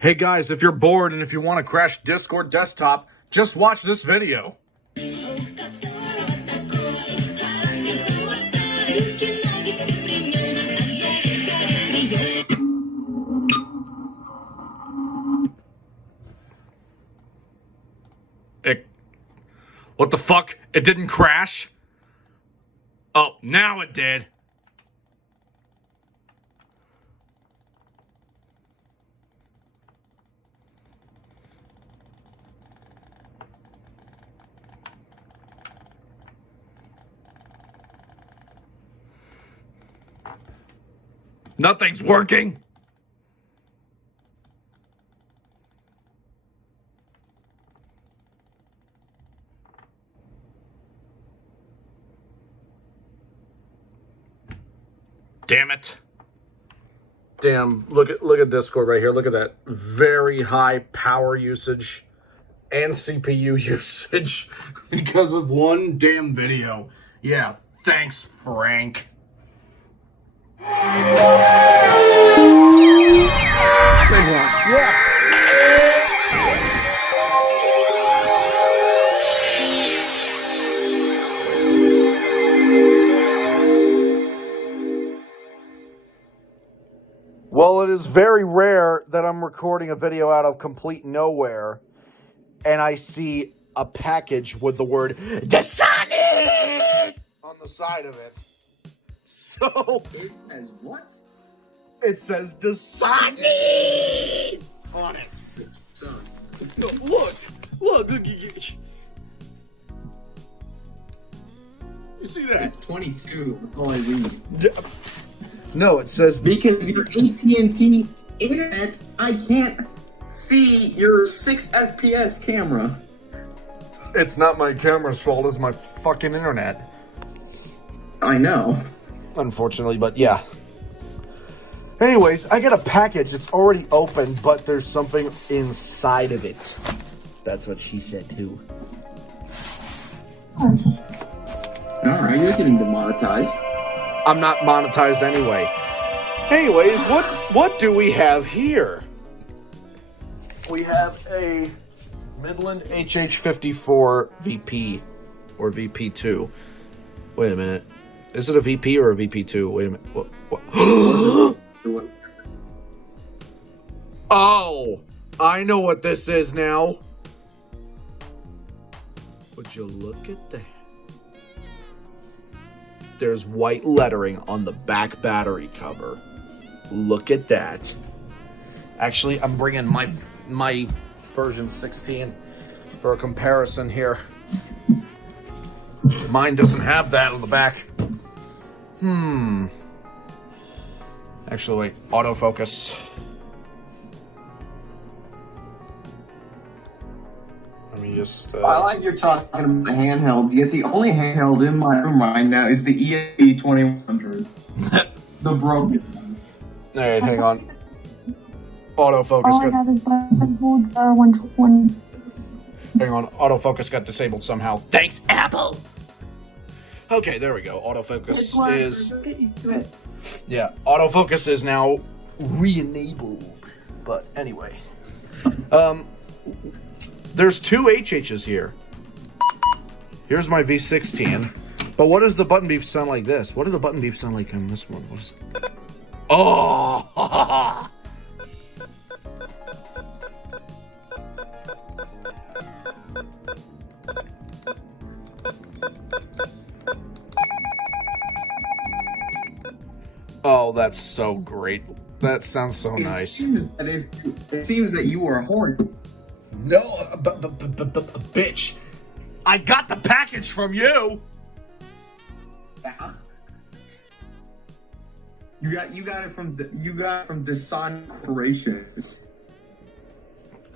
Hey guys, if you're bored and if you want to crash Discord desktop, just watch this video. What the fuck? It didn't crash? Oh, now it did. Nothing's working. Damn it. Damn, look at Discord right here. Look at that. Very high power usage and CPU usage because of one damn video. Yeah, thanks, Frank. Yeah. Well, it is very rare that I'm recording a video out of complete nowhere and I see a package with the word Dasani on the side of it. So It says what? It says Dasani on it. So, No, look. You see that? it's 22. That's all I read. No, it says Because of your AT&T internet, I can't see your 6 FPS camera. it's not my camera's fault, it's my fucking internet. I know. Unfortunately, but yeah. Anyways, I got a package. It's already open, but there's something inside of it. That's what she said too. Alright, you're getting demonetized. I'm not monetized anyway. Anyways, what do we have here? We have a Midland HH54 VP or VP2. Wait a minute. Is it a VP or a VP2? Wait a minute. What? Oh, I know what this is now. Would you look at that? There's white lettering on the back battery cover. Look at that. Actually, I'm bringing my version 16 for a comparison here. Mine doesn't have that on the back. Actually, wait. Autofocus. Let me just... I like you're talking about handhelds, yet the only handheld in my room right now is the ESP2100. The broken one. Alright, hang on. Autofocus All I got... have is Battlefield 120. Hang on. Autofocus got disabled somehow. Thanks, Apple! Okay, there we go. Autofocus is... Get used to it. Yeah, autofocus is now re-enabled. But anyway. There's two HHs here. Here's my V16. But what does the button beep sound like this? What do the button beeps sound like on this one? What is... Oh! Oh, that's so great. That sounds so nice. It seems that you are horny. No, bitch. I got the package from you. Yeah. You got it from the Sonic Corporation.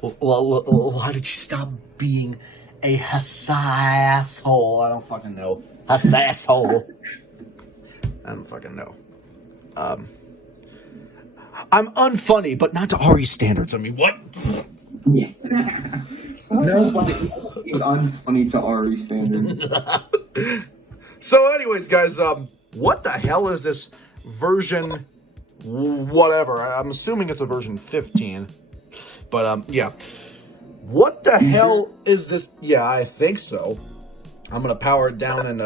Well, why did you stop being a asshole? I don't fucking know. Asshole. I don't fucking know. I'm unfunny, but not to Ari standards. I mean, what? Yeah. Nobody is unfunny to Ari standards. So, anyways, guys, what the hell is this version? Whatever. I'm assuming it's a version 15. But, yeah. What the hell is this? Yeah, I think so. I'm going to power it down and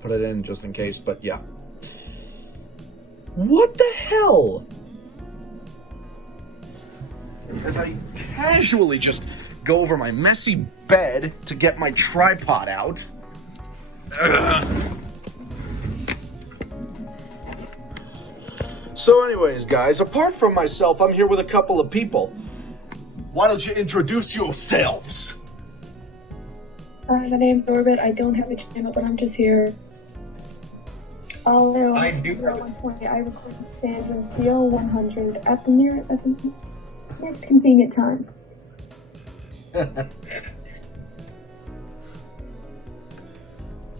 put it in just in case, but yeah. What the hell? As I casually just go over my messy bed to get my tripod out. Ugh. So anyways, guys, apart from myself, I'm here with a couple of people. Why don't you introduce yourselves? My name's Orbit. I don't have a channel, but I'm just here. I do. 120. I recorded Sandra CO100 at the next convenient time.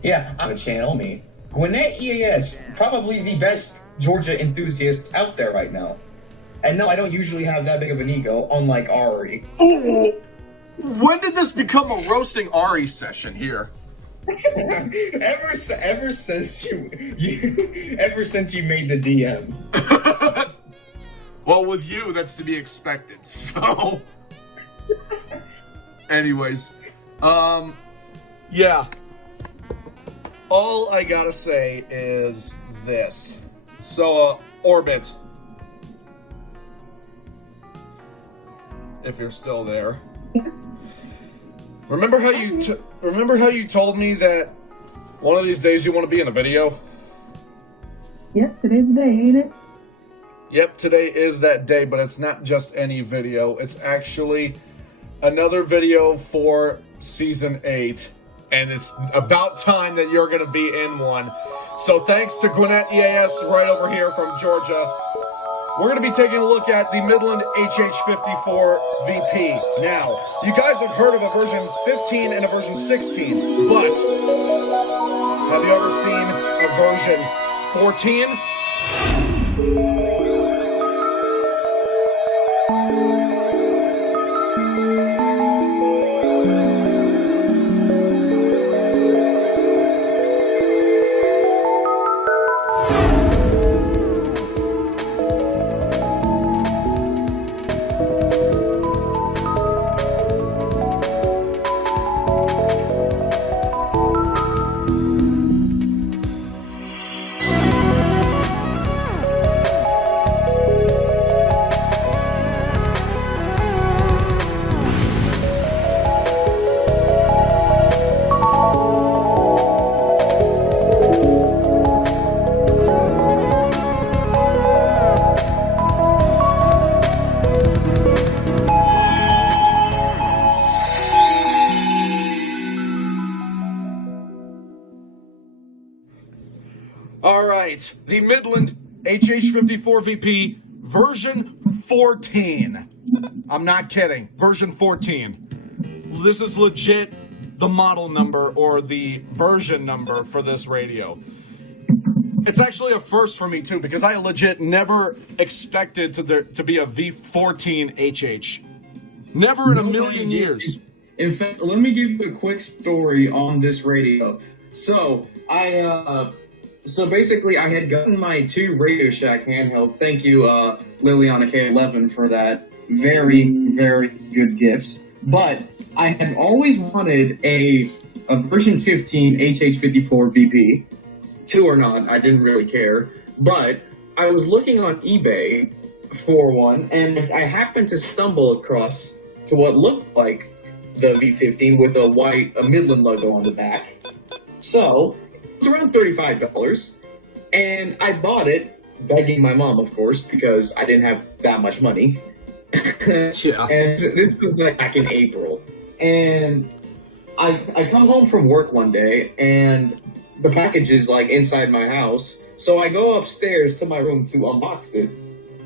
Yeah, I'm a channel, me. Gwinnett EAS, probably the best Georgia enthusiast out there right now. And no, I don't usually have that big of an ego, unlike Ari. Ooh, when did this become a roasting Ari session here? ever since you made the DM. Well, with you, that's to be expected. So, anyways, yeah. All I gotta say is this. So, Orbit, if you're still there. Yeah. Remember how you told me that one of these days you want to be in a video? Yep, today's the day, ain't it? Yep, today is that day, but it's not just any video. It's actually another video for Season 8, and it's about time that you're going to be in one. So thanks to Gwinnett EAS right over here from Georgia. We're going to be taking a look at the Midland HH54 VP. Now, you guys have heard of a version 15 and a version 16, but have you ever seen a version 14? Alright, the Midland HH54 VP version 14. I'm not kidding, version 14. This is legit the model number or the version number for this radio. It's actually a first for me too, because I legit never expected to be a V14 HH. Never in a million years. In fact, let me give you a quick story on this radio. So, So basically, I had gotten my 2 Radio Shack handheld. Thank you, Liliana K11, for that. Very, very good gifts. But I had always wanted a version 15 HH54 VP. 2 or not, I didn't really care. But I was looking on eBay for one, and I happened to stumble across to what looked like the V15 with a Midland logo on the back. So, it's around $35, and I bought it, begging my mom, of course, because I didn't have that much money. Yeah. And this was like back in April. And I come home from work one day, and the package is like inside my house. So I go upstairs to my room to unbox it.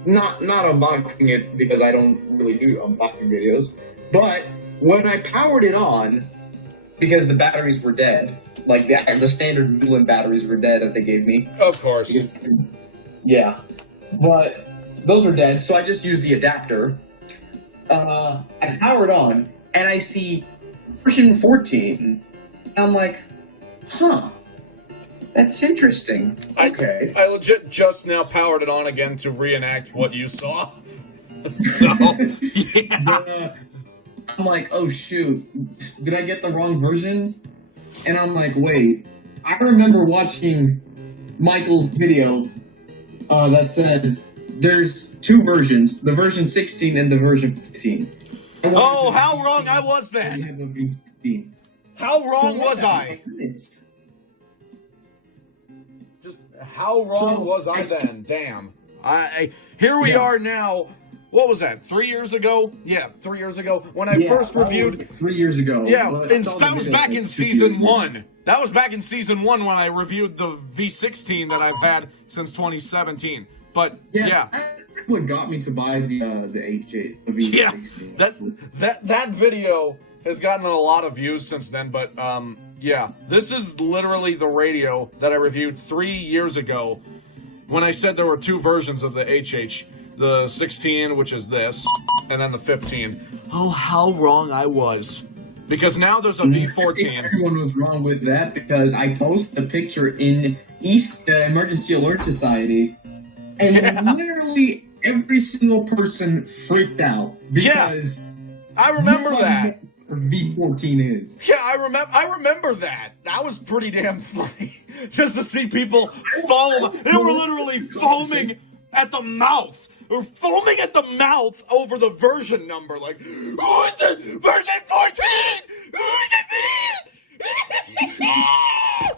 Not unboxing it because I don't really do unboxing videos. But when I powered it on, because the batteries were dead, like the standard Midland batteries were dead that they gave me. Of course. Yeah. But those were dead, so I just used the adapter. I powered on, and I see version 14. And I'm like, huh. That's interesting. Okay. I legit just now powered it on again to reenact what you saw. So, yeah. But, I'm like, oh shoot, did I get the wrong version? And I'm like, wait, I remember watching Michael's video that says there's two versions, the version 16 and the version 15. Oh, how wrong I was then. How wrong was I? Just how wrong was I then? Damn. Here we are now. What was that? 3 years ago? Yeah, 3 years ago when I first reviewed. 3 years ago. Yeah, and that was back in season 1. That was back in season 1 when I reviewed the V16 that I've had since 2017. But yeah. That's what got me to buy the HJ. The V16. Yeah, that video has gotten a lot of views since then. But yeah, this is literally the radio that I reviewed 3 years ago when I said there were two versions of the HH. The 16, which is this, and then the 15. Oh, how wrong I was. Because now there's a V14. Everyone was wrong with that because I posted a picture in East Emergency Alert Society, and literally every single person freaked out because I remember that. V14 is. Yeah, I remember that. That was pretty damn funny. Just to see people foam. They were literally foaming at the mouth. We're foaming at the mouth over the version number, like, who is it? Version 14! Who is it?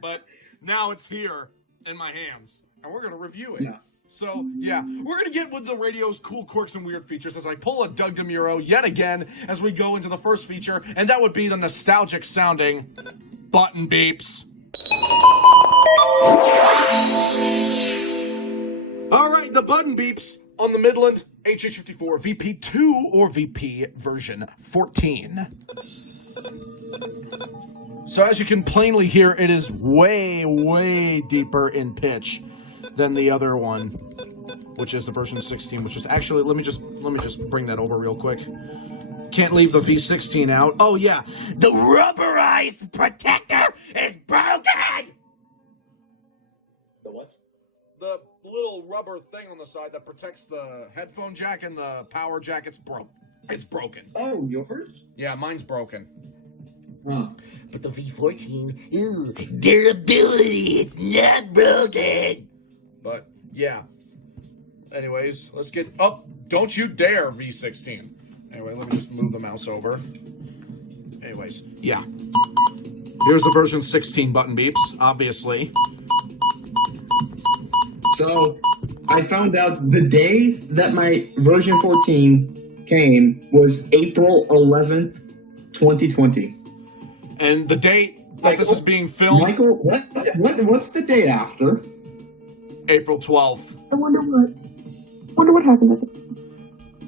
But now it's here in my hands, and we're gonna review it. Yeah. So, yeah, we're gonna get with the radio's cool quirks and weird features as I pull a Doug DeMuro yet again as we go into the first feature, and that would be the nostalgic sounding button beeps. Alright, the button beeps on the Midland HH54 VP2 or VP version 14. So as you can plainly hear, it is way, way deeper in pitch than the other one, which is the version 16, which is actually, let me just bring that over real quick. Can't leave the V16 out. Oh yeah, the rubberized protector is broken! The what? The little rubber thing on the side that protects the headphone jack and the power jack, it's broken. Oh, yours? Yeah, mine's broken. Huh. But the V14, ooh, durability, it's not broken. But, yeah. Anyways, let's get, oh, don't you dare, V16. Anyway, let me just move the mouse over. Anyways, yeah. Here's the version 16 button beeps, obviously. So, I found out the day that my version 14 came was April 11th, 2020. And the date that this is being filmed... Michael, what's the day after? April 12th. I wonder what happened at the...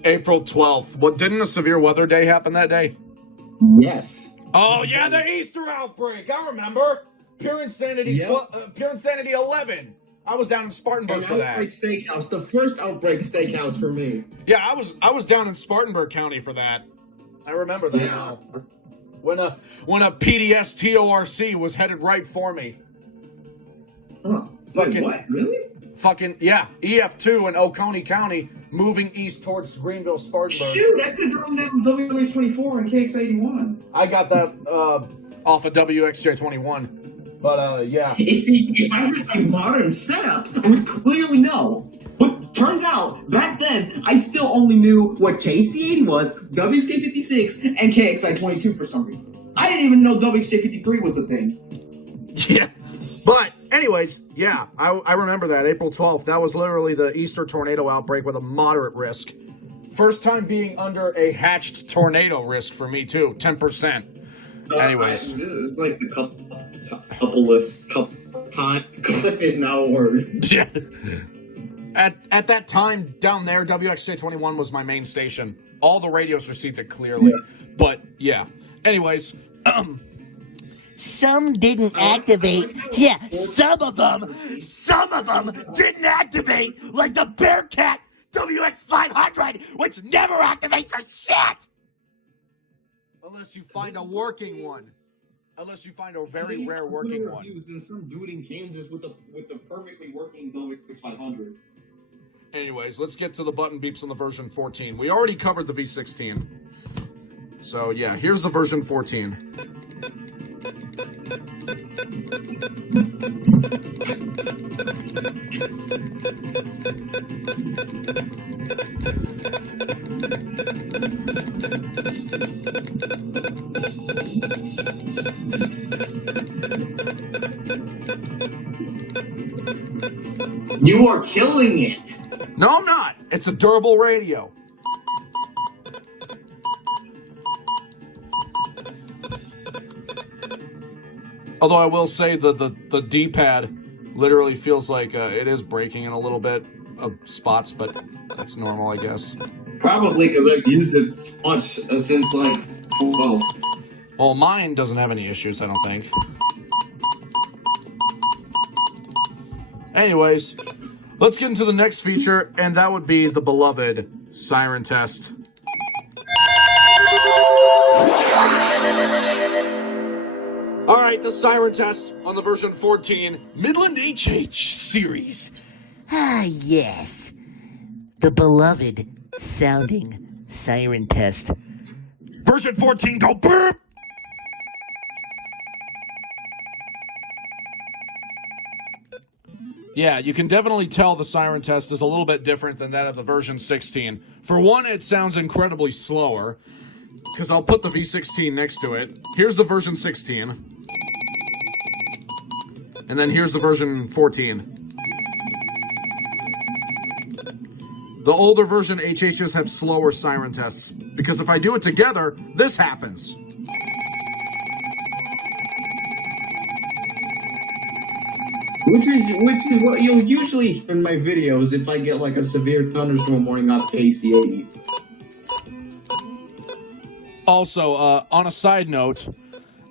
April 12th. What, didn't a severe weather day happen that day? Yes. Oh, yeah, the Easter outbreak. I remember. Pure Insanity, Yep. Pure Insanity 11. I was down in Spartanburg for that. Outbreak Steakhouse, the first Outbreak Steakhouse for me. Yeah, I was down in Spartanburg County for that. I remember that now. When a PDS TORC was headed right for me. Huh. Fucking what? Really? Fucking, yeah, EF2 in Oconee County, moving east towards Greenville, Spartanburg. Shoot, I could run that on WX24 and KX81. I got that off of WXJ21. But, yeah. You see, if I had a modern setup, I would clearly know. But turns out, back then, I still only knew what KC80 was, WXJ56, and KXI22 for some reason. I didn't even know WXJ53 was a thing. Yeah. But, anyways, yeah, I remember that, April 12th. That was literally the Easter tornado outbreak with a moderate risk. First time being under a hatched tornado risk for me, too. 10%. Anyways. Like a couple time. Cliff is now a word. Yeah. At that time, down there, WXJ21 was my main station. All the radios received it clearly. Yeah. But, yeah. Anyways, some didn't activate. Yeah, some of them didn't activate, like the Bearcat WX500, which never activates for shit! Unless you find a working one. Unless you find a very rare working one. There's some dude in Kansas with the perfectly working WX500. Anyways, let's get to the button beeps on the version 14. We already covered the V16. So yeah, here's the version 14. You are killing it. No, I'm not. It's a durable radio. Although I will say the D-pad literally feels like it is breaking in a little bit of spots, but that's normal, I guess. Probably because I've used it so much since like, Well, mine doesn't have any issues, I don't think. Anyways, let's get into the next feature, and that would be the beloved Siren Test. Alright, the Siren Test on the version 14 Midland HH series. Ah, yes. The beloved sounding Siren Test. Version 14, go burp! Yeah, you can definitely tell the Siren Test is a little bit different than that of the version 16. For one, it sounds incredibly slower, because I'll put the V16 next to it. Here's the version 16. And then here's the version 14. The older version HHs have slower Siren Tests, because if I do it together, this happens. Which is what you'll usually hear in my videos if I get like a severe thunderstorm warning off KC80. Also, on a side note,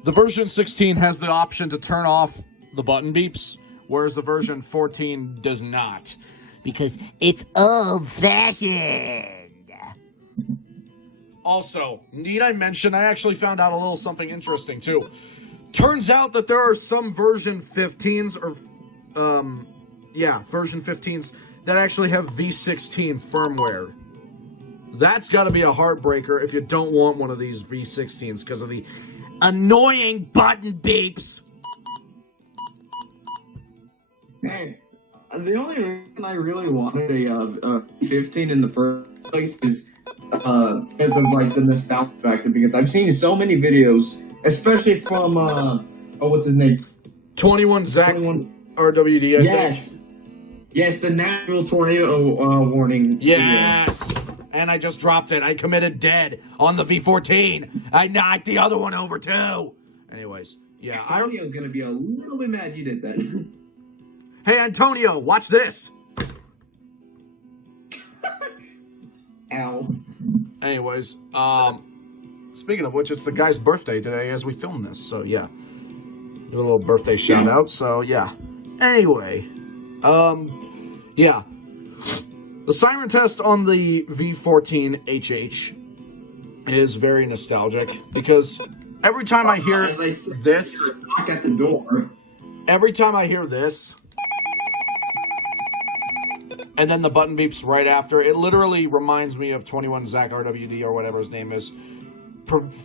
the version 16 has the option to turn off the button beeps, whereas the version 14 does not. Because it's old-fashioned. Also, need I mention, I actually found out a little something interesting, too. Turns out that there are some version 15s, or, version 15s, that actually have V16 firmware. That's got to be a heartbreaker if you don't want one of these V16s because of the annoying button beeps. Hey, the only reason I really wanted a 15 in the first place is because of like the nostalgia factor. Because I've seen so many videos, especially from what's his name? 21 Zach RWD. I think. Yes, the natural tornado warning. Yes. And I just dropped it. I committed dead on the V14. I knocked the other one over too. Anyways, yeah. Antonio's gonna be a little bit mad you did that. Hey, Antonio, watch this. Ow. Anyways, speaking of which, it's the guy's birthday today as we film this. So yeah, do a little birthday shout out. So yeah. Anyway, yeah. The Siren Test on the V14 HH is very nostalgic because every time I hear this, knock at the door. Every time I hear this, and then the button beeps right after, it literally reminds me of 21 Zach RWD or whatever his name is.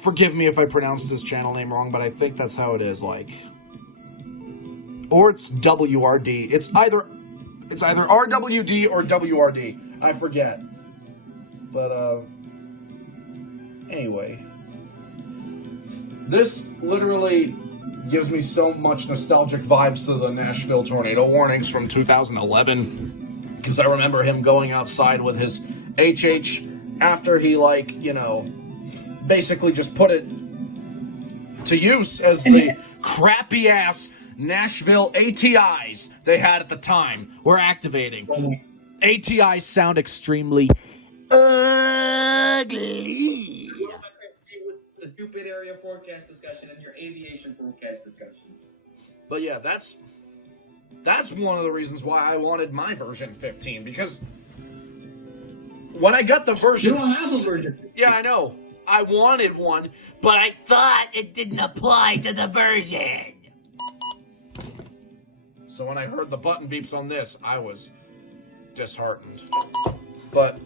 Forgive me if I pronounced his channel name wrong, but I think that's how it is, like. Or it's WRD. It's either RWD or WRD. I forget. But, anyway. This literally gives me so much nostalgic vibes to the Nashville tornado warnings from 2011. Because I remember him going outside with his HH after he, like, you know, basically just put it to use as the crappy-ass Nashville ATIs they had at the time were activating. ATIs sound extremely ugly. The stupid area forecast discussion and your aviation forecast discussions. But yeah, that's one of the reasons why I wanted my version 15, because when I got the version... You don't have a version 15. Yeah, I know. I wanted one, but I thought it didn't apply to the version. So when I heard the button beeps on this, I was disheartened. But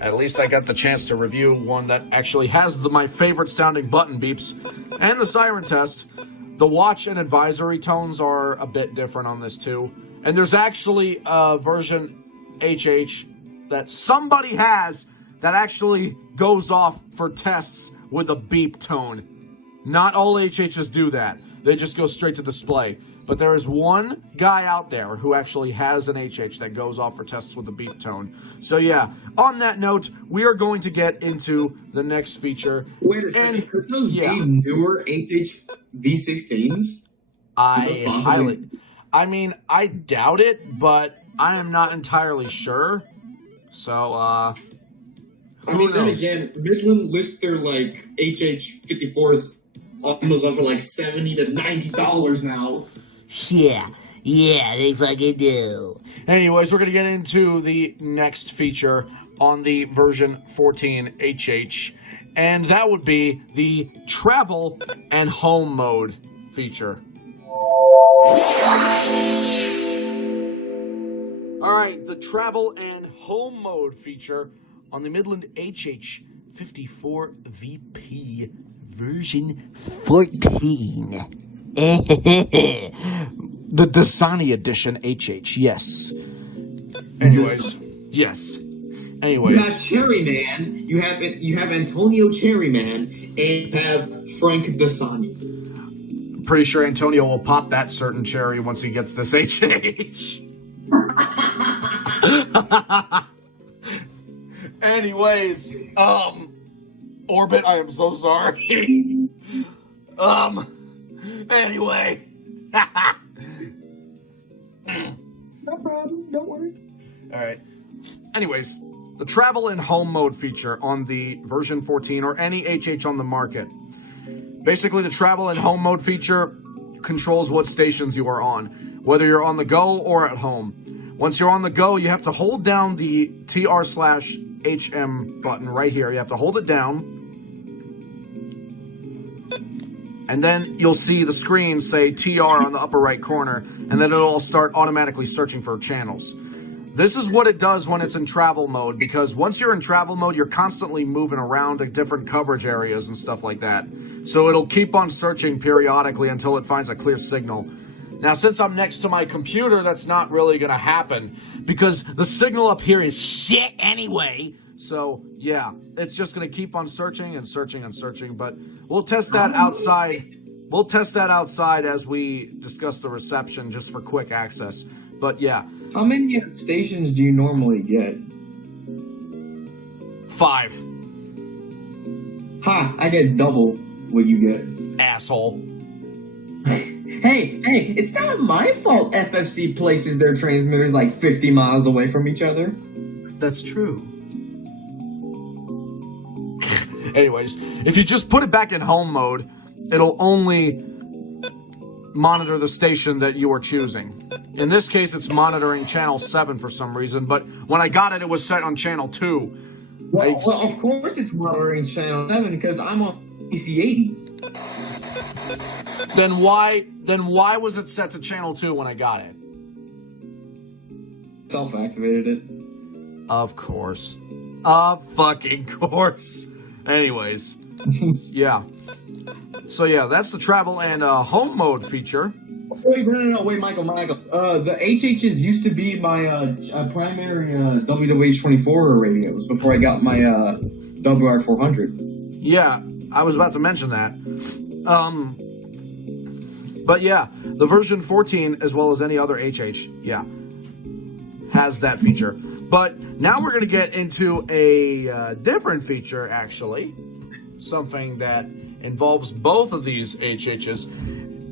at least I got the chance to review one that actually has my favorite sounding button beeps and the Siren Test. The watch and advisory tones are a bit different on this too. And there's actually a version HH that somebody has that actually goes off for tests with a beep tone. Not all HHs do that. They just go straight to display. But there is one guy out there who actually has an HH that goes off for tests with a beep tone. So yeah, on that note, we are going to get into the next feature. Wait a second, could those be newer HH V16s? I mean, I doubt it, but I am not entirely sure. So, I mean, then again, Midland lists their, like, HH54s on Amazon for, like, $70 to $90 now. Yeah, they fucking do. Anyways, we're going to get into the next feature on the version 14 HH, and that would be the travel and home mode feature. Alright, the travel and home mode feature on the Midland HH54 VP version 14. The Dasani edition HH, yes. Anyways, yes. Anyways. You have Cherry Man, you have Antonio Cherry Man, and you have Frank Dasani. Pretty sure Antonio will pop that certain cherry once he gets this HH. Anyways, Orbit, I am so sorry. Anyway. No problem, don't worry. Alright. Anyways, the travel and home mode feature on the version 14 or any HH on the market. Basically, the travel and home mode feature controls what stations you are on, whether you're on the go or at home. Once you're on the go, you have to hold down the TR/HM button right here. You have to hold it down. And then you'll see the screen say TR on the upper right corner, and then it'll start automatically searching for channels. This is what it does when it's in travel mode, because once you're in travel mode, you're constantly moving around to different coverage areas and stuff like that. So it'll keep on searching periodically until it finds a clear signal. Now, since I'm next to my computer, that's not really going to happen, because the signal up here is shit anyway. So, yeah, it's just going to keep on searching and searching and searching, but we'll test that outside. We'll test that outside as we discuss the reception, just for quick access. But, yeah. How many stations do you normally get? 5. Ha! I get double what you get. Asshole. Hey, it's not my fault FFC places their transmitters like 50 miles away from each other. That's true. Anyways, if you just put it back in home mode, it'll only monitor the station that you are choosing. In this case, it's monitoring channel 7 for some reason, but when I got it, it was set on channel 2. Well, of course it's monitoring channel 7 because I'm on PC80. Then why was it set to channel 2 when I got it? Self-activated it. Of course. Of fucking course. Anyways. Yeah. So yeah, that's the travel and home mode feature. Wait, wait, Michael. The HHs used to be my primary WH24 radios before I got my WR400. Yeah, I was about to mention that. But yeah, the version 14, as well as any other HH, yeah, has that feature. But now we're going to get into a different feature, actually. Something that involves both of these HHs.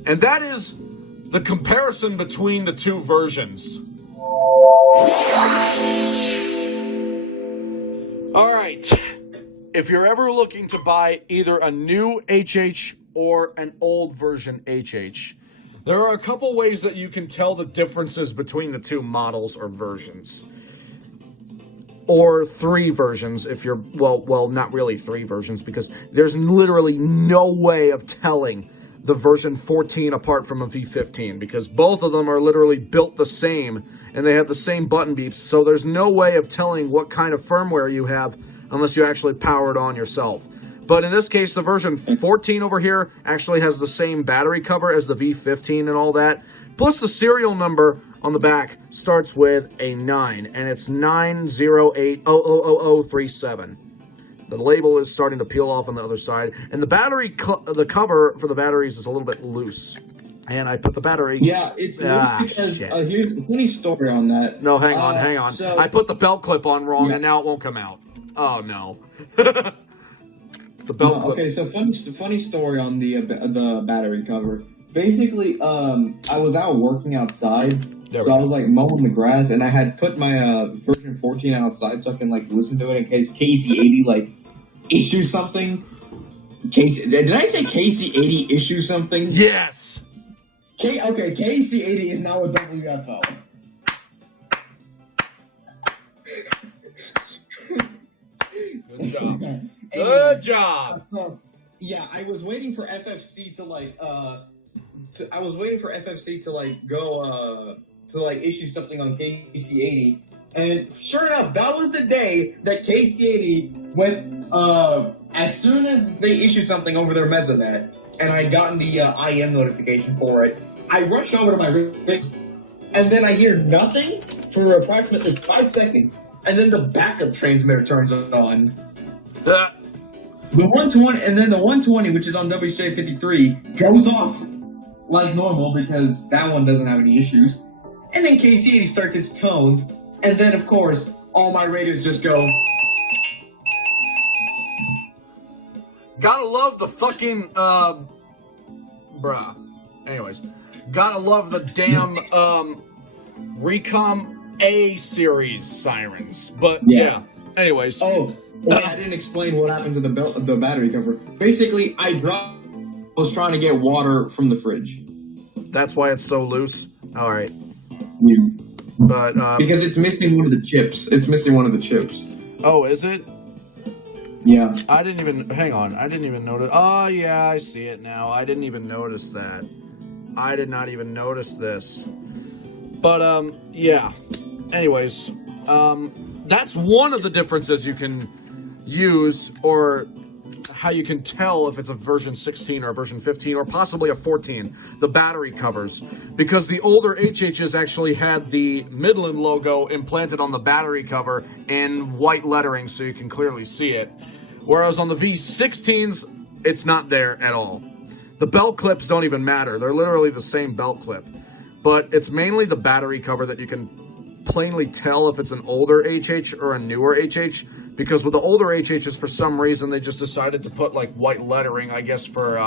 And that is the comparison between the two versions. Alright, if you're ever looking to buy either a new HH or an old version HH, there are a couple ways that you can tell the differences between the two models or versions. Or 3 versions if you're, well, not really 3 versions, because there's literally no way of telling the version 14 apart from a V15, because both of them are literally built the same, and they have the same button beeps, so there's no way of telling what kind of firmware you have unless you actually power it on yourself. But in this case, the version 14 over here actually has the same battery cover as the V15 and all that. Plus, the serial number on the back starts with a 9, and it's 908000037. The label is starting to peel off on the other side, and the battery, the cover for the batteries is a little bit loose. And I put the battery... Yeah, it's loose because here's a funny story on that. No, hang on. So, I put the belt clip on wrong, and now it won't come out. Oh, no. The belt clip. Okay, so funny story on the battery cover. Basically, I was out working outside, I was like mowing the grass, and I had put my version 14 outside so I can like listen to it in case KC80 like issues something. Did I say KC80 issues something? Yes. Okay, KC80 is now a WFO. Good job. Anyway, Good job. Yeah, I was waiting for FFC to like go to like issue something on KC80, and sure enough, that was the day that KC80 went. As soon as they issued something over their Mesonet, and I gotten the IM notification for it, I rush over to my rig, and then I hear nothing for approximately 5 seconds, and then the backup transmitter turns on. The 120, and then the 120, which is on WJ53, goes off like normal because that one doesn't have any issues. And then KC80 starts its tones, and then of course all my radios just go. Gotta love the fucking bruh. Anyways, gotta love the damn Recom A series sirens. But yeah. Anyways. Oh, I didn't explain what happened to the battery cover. Basically, I was trying to get water from the fridge. That's why it's so loose. All right. Yeah. But because it's missing one of the chips. Oh, is it? Yeah. I didn't even hang on. I didn't even notice. Oh yeah, I see it now. I didn't even notice that. I did not even notice this. But yeah. Anyways, that's one of the differences you can use, or how you can tell if it's a version 16 or a version 15 or possibly a 14, the battery covers. Because the older HHs actually had the Midland logo implanted on the battery cover in white lettering so you can clearly see it. Whereas on the V16s, it's not there at all. The belt clips don't even matter. They're literally the same belt clip. But it's mainly the battery cover that you can plainly tell if it's an older HH or a newer HH, because with the older HHs, for some reason, they just decided to put like white lettering, I guess for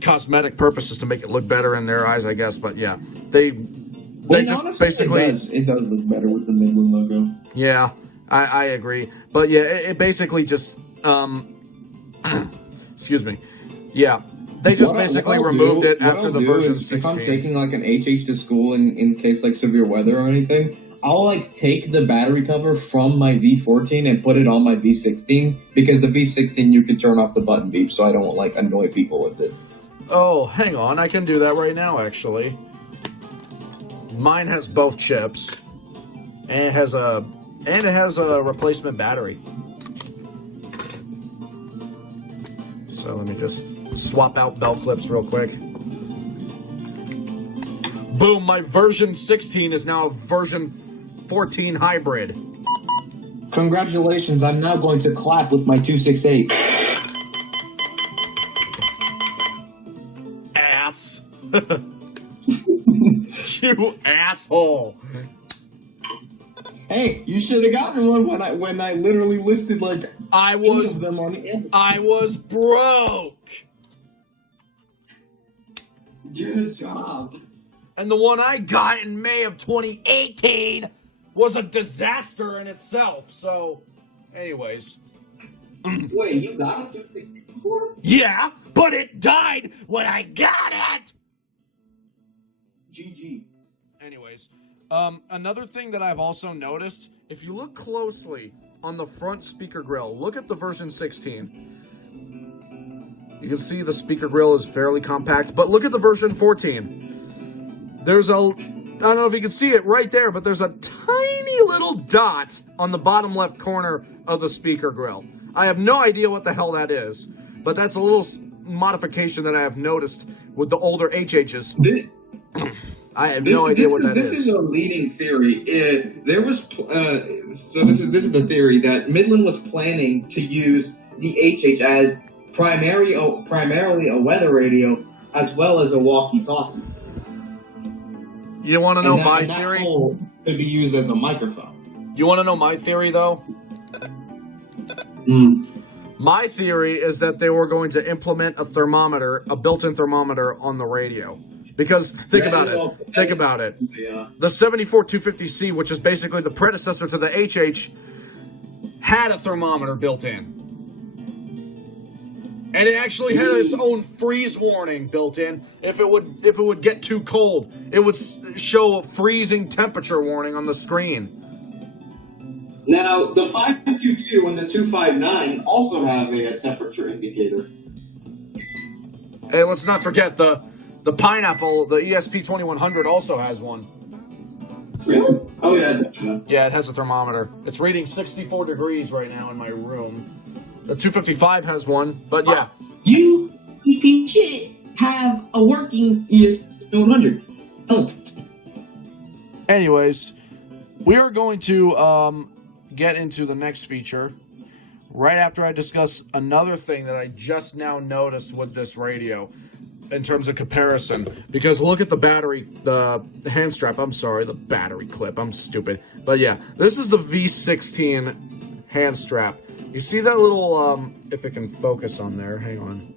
cosmetic purposes to make it look better in their eyes, I guess. But yeah, they just honestly, basically it does look better with the Midland logo. Yeah, I agree. But yeah, it basically just excuse me. Yeah. They just basically removed it after the version 16. If I'm taking like an HH to school in case like severe weather or anything, I'll like take the battery cover from my V14 and put it on my V16, because the V16 you can turn off the button beep, so I don't like annoy people with it. Oh, hang on, I can do that right now actually. Mine has both chips, and it has a replacement battery. So let me just swap out belt clips real quick. Boom, my version 16 is now a version 14 hybrid. Congratulations, I'm now going to clap with my 268. Ass. You asshole. Hey, you should have gotten one when I literally listed like I was of them on the end. I was broke. good job. And the one I got in May of 2018 was a disaster in itself. So, anyways. Wait, you got a 264? Yeah, but it died when I got it. GG. Anyways, another thing that I've also noticed, if you look closely on the front speaker grill, look at the version 16. You can see the speaker grill is fairly compact, but look at the version 14. There's a, I don't know if you can see it right there, but there's a tiny little dot on the bottom left corner of the speaker grill. I have no idea what the hell that is, but that's a little modification that I have noticed with the older HHs. I have no idea what that is. This is a leading theory. There was so this is the theory that Midland was planning to use the HH as primarily a weather radio as well as a walkie-talkie. You want to know my theory? That could be used as a microphone. You want to know my theory, though? My theory is that they were going to implement a thermometer, a built-in thermometer on the radio. Because, think about it. Yeah. The 74250C, which is basically the predecessor to the HH, had a thermometer built in. And it actually had its own freeze warning built in. If it would get too cold, it would show a freezing temperature warning on the screen. Now, the 522 and the 259 also have a temperature indicator. And let's not forget the Pineapple, the ESP2100 also has one. Really? Oh, yeah. Yeah, it has a thermometer. It's reading 64 degrees right now in my room. The 255 has one, but yeah. You shit have a working ESP100. Oh. Anyways, we are going to get into the next feature right after I discuss another thing that I just now noticed with this radio in terms of comparison. Because look at the battery, the hand strap. I'm sorry, the battery clip. I'm stupid. But yeah, this is the V16 hand strap. You see that little, if it can focus on there, hang on.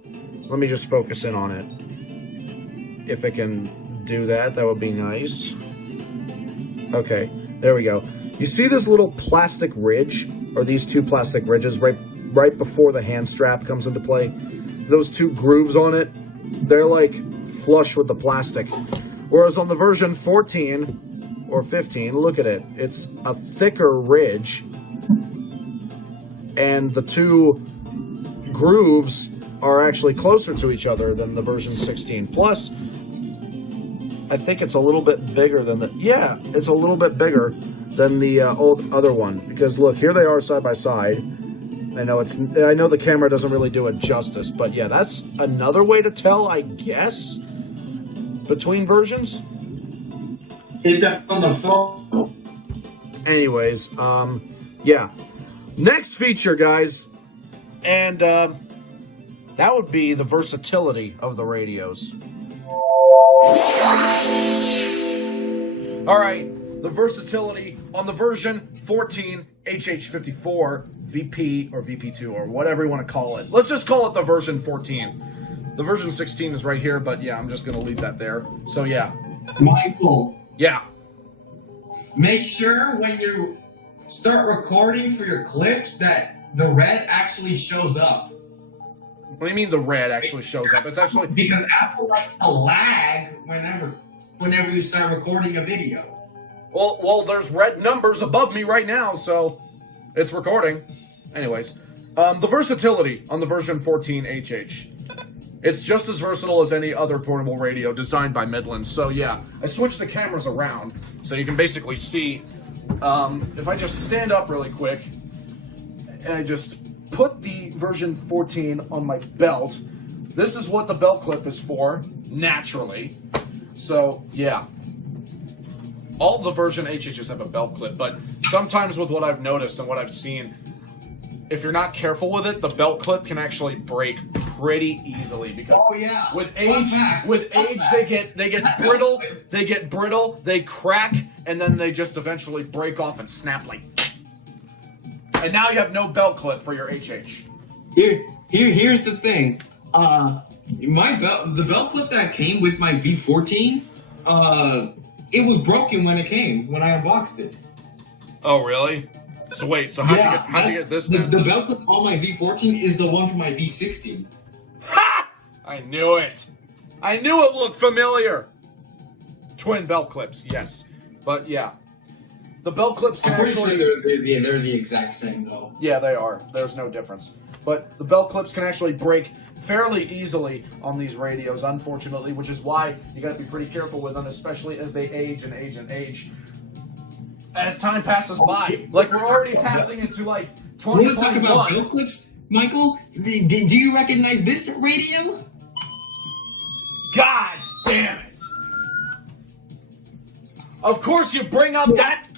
Let me just focus in on it. If it can do that, that would be nice. Okay, there we go. You see this little plastic ridge, or these two plastic ridges right before the hand strap comes into play? Those two grooves on it, they're like flush with the plastic. Whereas on the version 14 or 15, look at it. It's a thicker ridge. And the two grooves are actually closer to each other than the version 16. Plus, I think it's a little bit bigger than the... Yeah, it's a little bit bigger than the old other one. Because look, here they are side by side. I know the camera doesn't really do it justice, but yeah, that's another way to tell, I guess, between versions. Hit that on the phone. Anyways, yeah. Next feature, guys, and that would be the versatility of the radios. All right, the versatility on the version 14 HH54 VP or VP2 or whatever you want to call it. Let's just call it the version 14. The version 16 is right here, but yeah, I'm just going to leave that there. So yeah. Michael, Yeah. make sure when you start recording for your clips that the red actually shows up. What do you mean the red actually shows up? It's actually... Because Apple likes to lag whenever you start recording a video. Well, there's red numbers above me right now, so it's recording. Anyways, the versatility on the version 14 HH. It's just as versatile as any other portable radio designed by Midland. So yeah, I switched the cameras around so you can basically see. If I just stand up really quick and I just put the version 14 on my belt, this is what the belt clip is for, naturally. So yeah. All the version HHs have a belt clip, but sometimes with what I've noticed and what I've seen, if you're not careful with it, the belt clip can actually break pretty easily because with age they get brittle, they crack, and then they just eventually break off and snap like. And now you have no belt clip for your HH. Here's the thing. The belt clip that came with my V14, it was broken when I unboxed it. Oh really? So wait, so how'd you get this? The belt clip on my V14 is the one for my V16. Ha! I knew it. I knew it looked familiar. Twin belt clips, yes. But yeah. The belt clips can I'm pretty actually... sure they're the exact same, though. Yeah, they are. There's no difference. But the belt clips can actually break fairly easily on these radios, unfortunately, which is why you got to be pretty careful with them, especially as they age and age and age. As time passes by, like we're already passing into like 2021. We want to talk about belt clips, Michael? Do you recognize this radio? God damn it! Of course you bring up that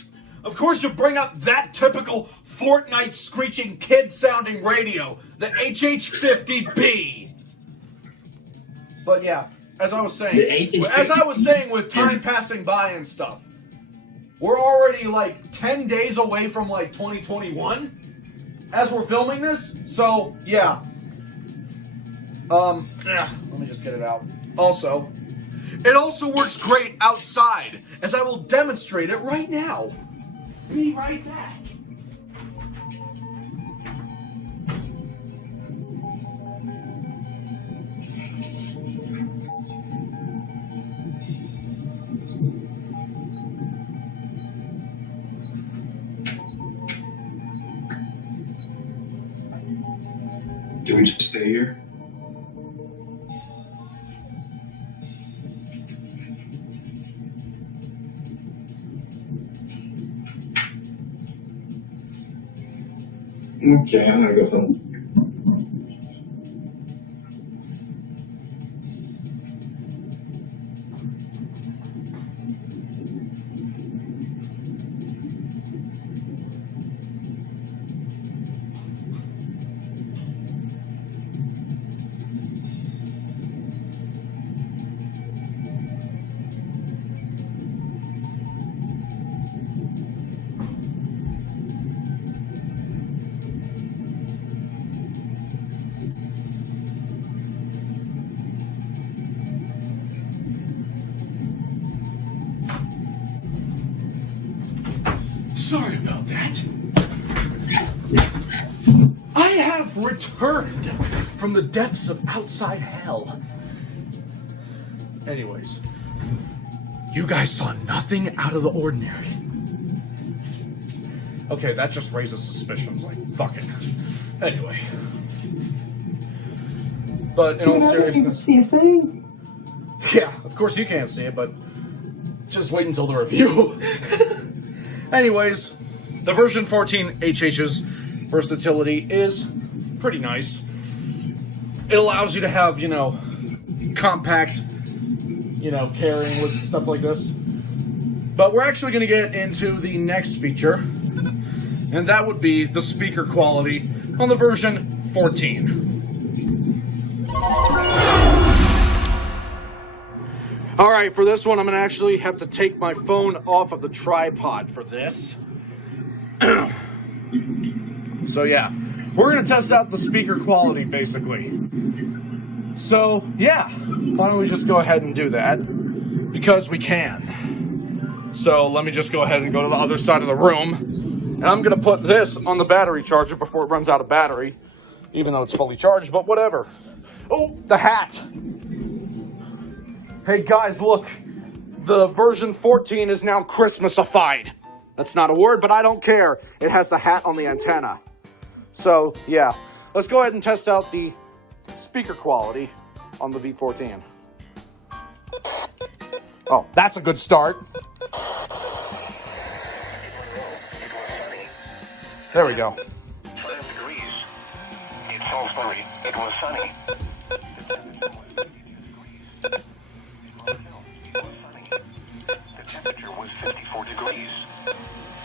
typical Fortnite screeching kid-sounding radio, the HH50B. But yeah, as I was saying, with time passing by and stuff, we're already like 10 days away from like 2021 as we're filming this. So yeah. Let me just get it out. Also, it also works great outside, as I will demonstrate it right now. Be right back. Do we just stay here? Okay, I'm gonna go film. Sorry about that. I have returned from the depths of outside hell. Anyways, you guys saw nothing out of the ordinary. Okay, that just raises suspicions, like, fuck it. Anyway. But in all seriousness... See a thing. Yeah, of course you can't see it, but just wait until the review. Anyways, the version 14 HH's versatility is pretty nice. It allows you to have, compact, carrying with stuff like this. But we're actually going to get into the next feature, and that would be the speaker quality on the version 14. Alright, for this one, I'm going to actually have to take my phone off of the tripod for this. So yeah, we're going to test out the speaker quality, basically. So, yeah, why don't we just go ahead and do that? Because we can. So, let me just go ahead and go to the other side of the room. And I'm going to put this on the battery charger before it runs out of battery. Even though it's fully charged, but whatever. Oh, the hat! Hey guys, look. The version 14 is now Christmasified. That's not a word, but I don't care. It has the hat on the antenna. So, yeah. Let's go ahead and test out the speaker quality on the V14. Oh, that's a good start. There we go. 5 degrees. It's Salisbury. It was sunny. The temperature was 54 degrees.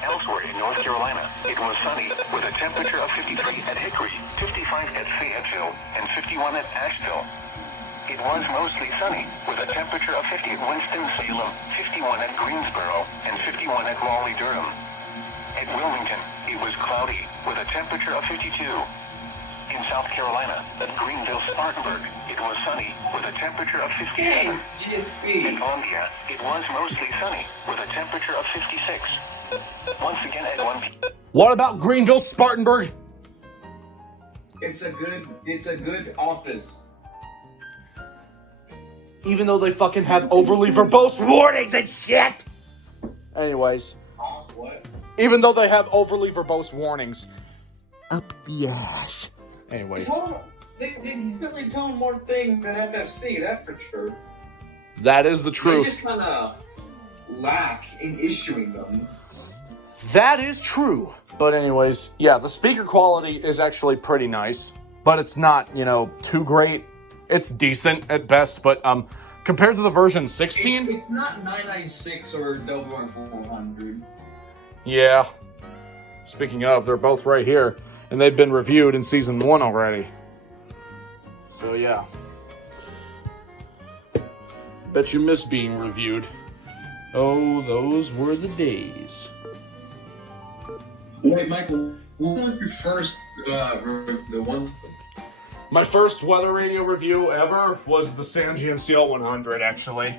Elsewhere in North Carolina, it was sunny with a temperature of 53 at Hickory, 55 at Fayetteville, and 51 at Asheville. It was mostly sunny with a temperature of 50 at Winston-Salem, 51 at Greensboro, and 51 at Raleigh-Durham. At Wilmington, it was cloudy with a temperature of 52. In South Carolina, at Greenville-Spartanburg, it was sunny with a temperature of 57. In Columbia, it was mostly sunny with a temperature of 56. Once again at 1 p.m. What about Greenville-Spartanburg? It's a good office. Even though they fucking have overly verbose warnings and shit! Anyways. What? Even though they have overly verbose warnings. Up the ass. Anyways. Well, they definitely tell more things than FFC, that's for sure. That is the They truth. just kind of lack in issuing them. That is true. But anyways, yeah, the speaker quality is actually pretty nice. But it's not, you know, too great. It's decent at best, but compared to the version 16... It's not 996 or W1400. Yeah. Speaking of, they're both right here. And they've been reviewed in Season 1 already. So, yeah. Bet you miss being reviewed. Oh, those were the days. Wait, Michael, what was your first, the one? My first weather radio review ever was the Sanji and CL 100, actually.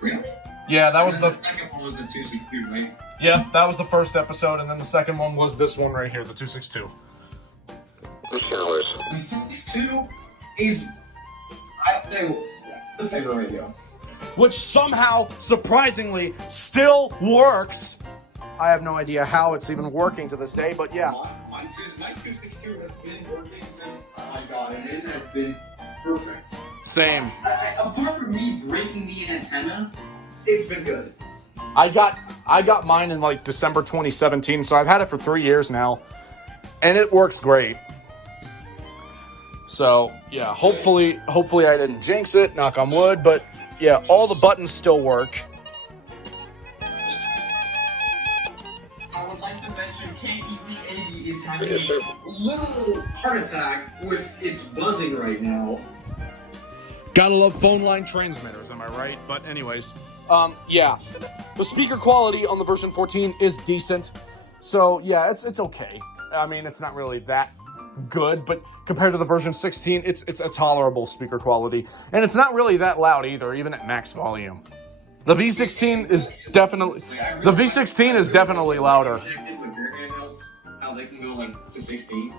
Really? Yeah, that was And then the... the second one was the 262, right? Yeah, that was the first episode, and then the second one was this one right here, the 262. The showers. The 262 is, I'd say, let's say the radio. Which somehow, surprisingly, still works. I have no idea how it's even working to this day, but yeah. My 262 has been working since I got it. It has been perfect. Same. Apart from me breaking the antenna, it's been good. I got mine in like December 2017, so I've had it for 3 years now, and it works great. So yeah, hopefully I didn't jinx it, knock on wood, but yeah, all the buttons still work. I would like to mention KPC-80 is having a little heart attack with its buzzing right now. Gotta love phone line transmitters, am I right? But anyways, yeah, the speaker quality on the version 14 is decent. So yeah, it's okay. I mean, it's not really that good, but compared to the version 16, it's a tolerable speaker quality, and it's not really that loud either, even at max volume. The V16 is definitely louder. How they can go like to 16.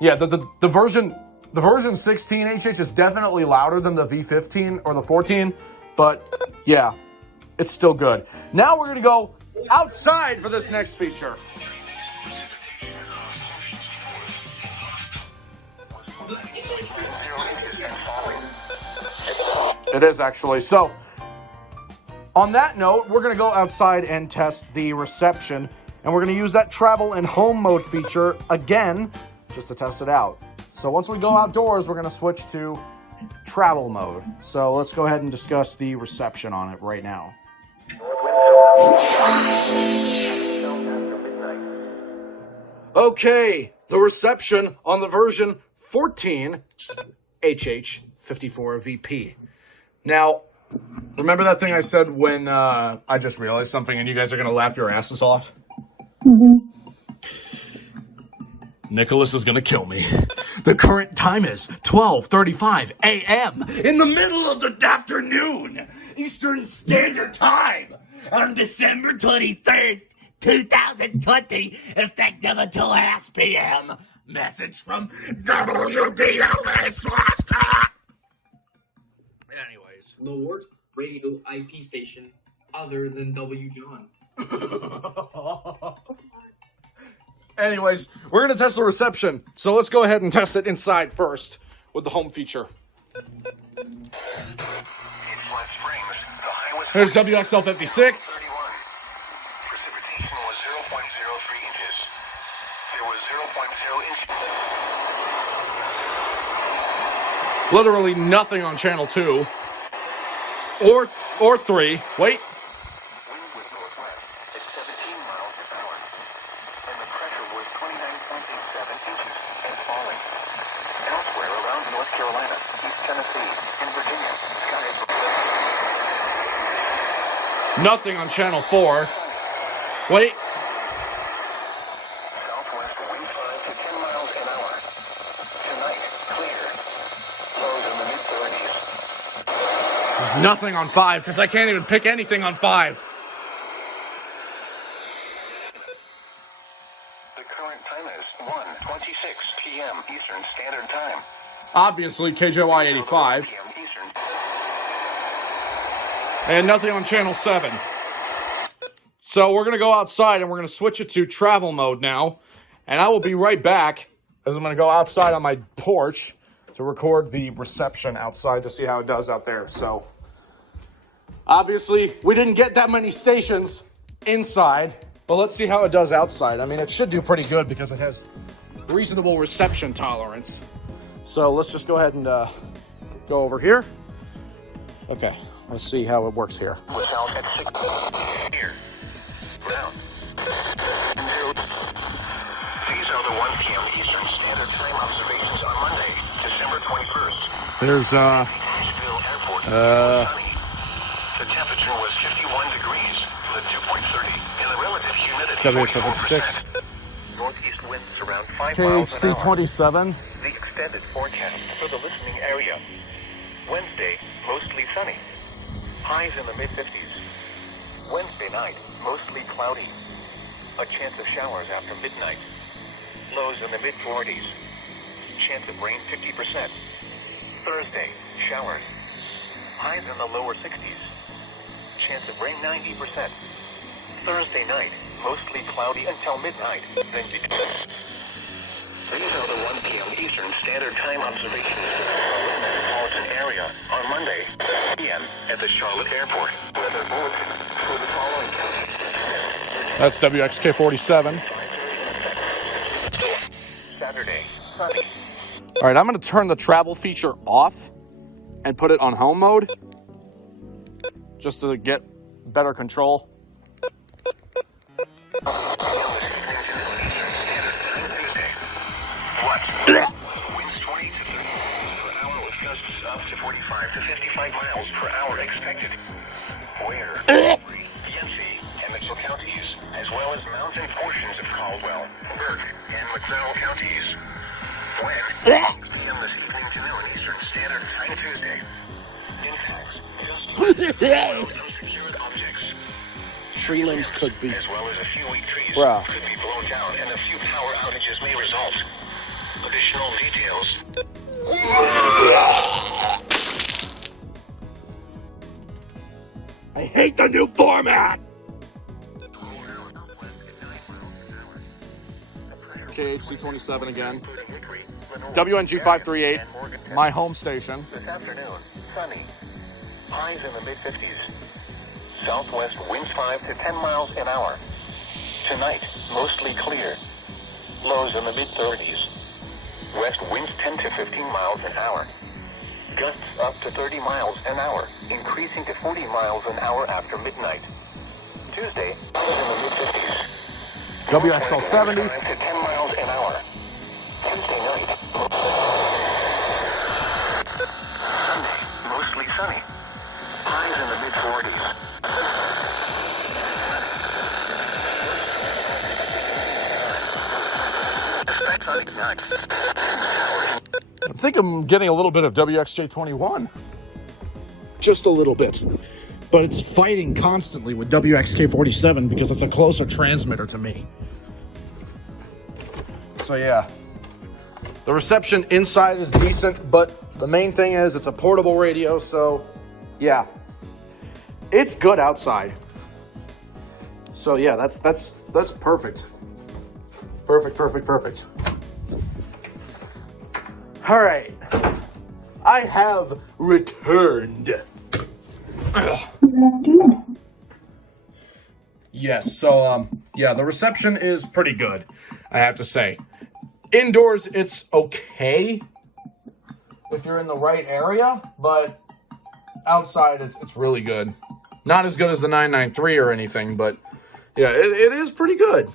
Yeah, the version 16 HH is definitely louder than the V15 or the 14, but yeah, it's still good. Now we're gonna go outside for this next feature. It is actually. So, on that note, we're going to go outside and test the reception. And we're going to use that travel and home mode feature again, just to test it out. So once we go outdoors, we're going to switch to travel mode. So let's go ahead and discuss the reception on it right now. Okay, the reception on the version 14 HH54 VP. Now, remember that thing I said when I just realized something and you guys are going to laugh your asses off? Nicholas is going to kill me. The current time is 12:35 a.m. in the middle of the afternoon, Eastern Standard Time, on December 23rd, 2020, effective until last p.m. Message from WDLS. Anyways. The worst radio IP station other than W. John. Anyways, we're going to test the reception. So let's go ahead and test it inside first with the home feature. Here's WXL56. Precipitation was 0.03 inches. There was 0.0 inches. Literally nothing on channel 2. Or 3. Wait. Wind was northwest at 17 miles per hour. And the pressure was 29.87 inches and falling. Elsewhere around North Carolina, East Tennessee, and Virginia, skies Nothing on channel 4. Wait. southwest wind 5 to 10 miles an hour. Tonight, clear. Lows in the mid-30s. Nothing on 5, because I can't even pick anything on 5. The current time is 1:26 p.m. Eastern Standard Time. Obviously, KJY 85. p.m. Eastern. And nothing on channel 7. So we're going to go outside and we're going to switch it to travel mode now. And I will be right back as I'm going to go outside on my porch to record the reception outside to see how it does out there. So obviously we didn't get that many stations inside, but let's see how it does outside. I mean, it should do pretty good because it has reasonable reception tolerance. So let's just go ahead and go over here. Okay, let's see how it works here. Without at 6 here. Ground. These are the 1 p.m. Eastern Standard Time observations on Monday, December 21st. There's Nashville Airport. Sunny. The temperature was 51 degrees with a dew point 30 and the relative humidity WH56. Northeast winds around 5 miles an hour. KHC27. The extended forecast for the listening area. Wednesday, mostly sunny. Highs in the mid-50s. Wednesday night, mostly cloudy. A chance of showers after midnight. Lows in the mid-40s. Chance of rain 50%. Thursday, showers. Highs in the lower 60s. Chance of rain 90%. Thursday night, mostly cloudy until midnight. Then these are the 1 p.m. Eastern Standard Time observations for the metropolitan area on Monday, p.m. at the Charlotte Airport. Weather bulletin for the following counties. That's WXK47. Saturday, sunny. All right, I'm going to turn the travel feature off and put it on home mode just to get better control. Winds 20 to 30 miles per hour with gusts up to 45 to 55 miles per hour expected. Ware, Yancey, and Mitchell counties, as well as mountain portions of Caldwell, Burke, and McDowell counties. When 6 p.m. this evening to noon Eastern Standard Time Tuesday. Impacts, just unsecured objects. Tree limbs could be. As well as a few weak trees Bruh. could be blown down and a few power outages may result. Additional details. I hate the new format! KHC27 again. WNG538, my home station. This afternoon, sunny. Highs in the mid-50s. Southwest winds 5 to 10 miles an hour. Tonight, mostly clear. Lows in the mid-30s. West winds 10 to 15 miles an hour. Gusts up to 30 miles an hour, increasing to 40 miles an hour after midnight. Tuesday, highs in the mid-50s. WXL70. 5 to 10 miles an hour. Tuesday night. Sunday, mostly sunny. Highs in the mid-40s. Expect sunny night. I think I'm getting a little bit of WXJ21. Just a little bit. But it's fighting constantly with WXK47 because it's a closer transmitter to me. So yeah. The reception inside is decent, but the main thing is it's a portable radio, so yeah. It's good outside. So yeah, that's perfect. Perfect. All right, I have returned. Yes, so yeah, the reception is pretty good, I have to say. Indoors, it's okay if you're in the right area, but outside, it's really good. Not as good as the 993 or anything, but yeah, it is pretty good.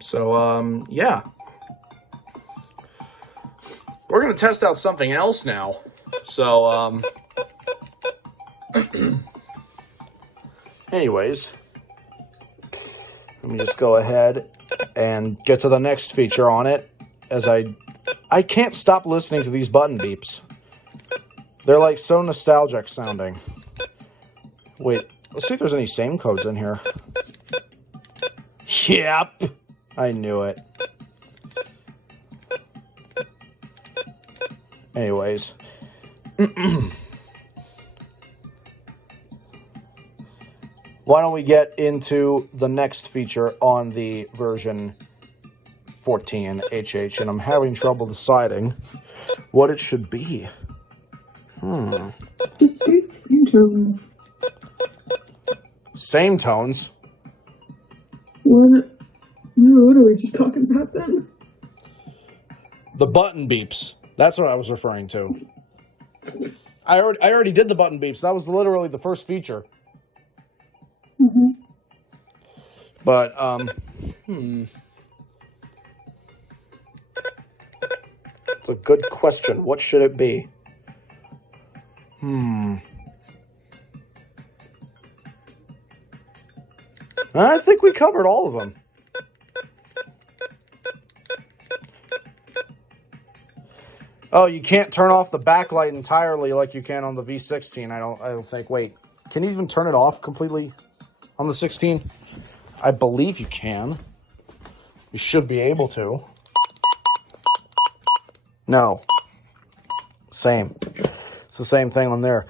So, yeah. We're going to test out something else now. So, anyways, let me just go ahead and get to the next feature on it, as I can't stop listening to these button beeps. They're like so nostalgic sounding. Wait, let's see if there's any same codes in here. Yep. I knew it. Anyways. why don't we get into the next feature on the version 14 HH, and I'm having trouble deciding what it should be. Just use the same tones. Same tones? What are we just talking about then? The button beeps. That's what I was referring to. I already did the button beeps. That was literally the first feature. Mm-hmm. But, it's a good question. What should it be? I think we covered all of them. Oh, you can't turn off the backlight entirely like you can on the V16. I don't think. Wait, can you even turn it off completely on the 16? I believe you can. You should be able to. No. Same. It's the same thing on there.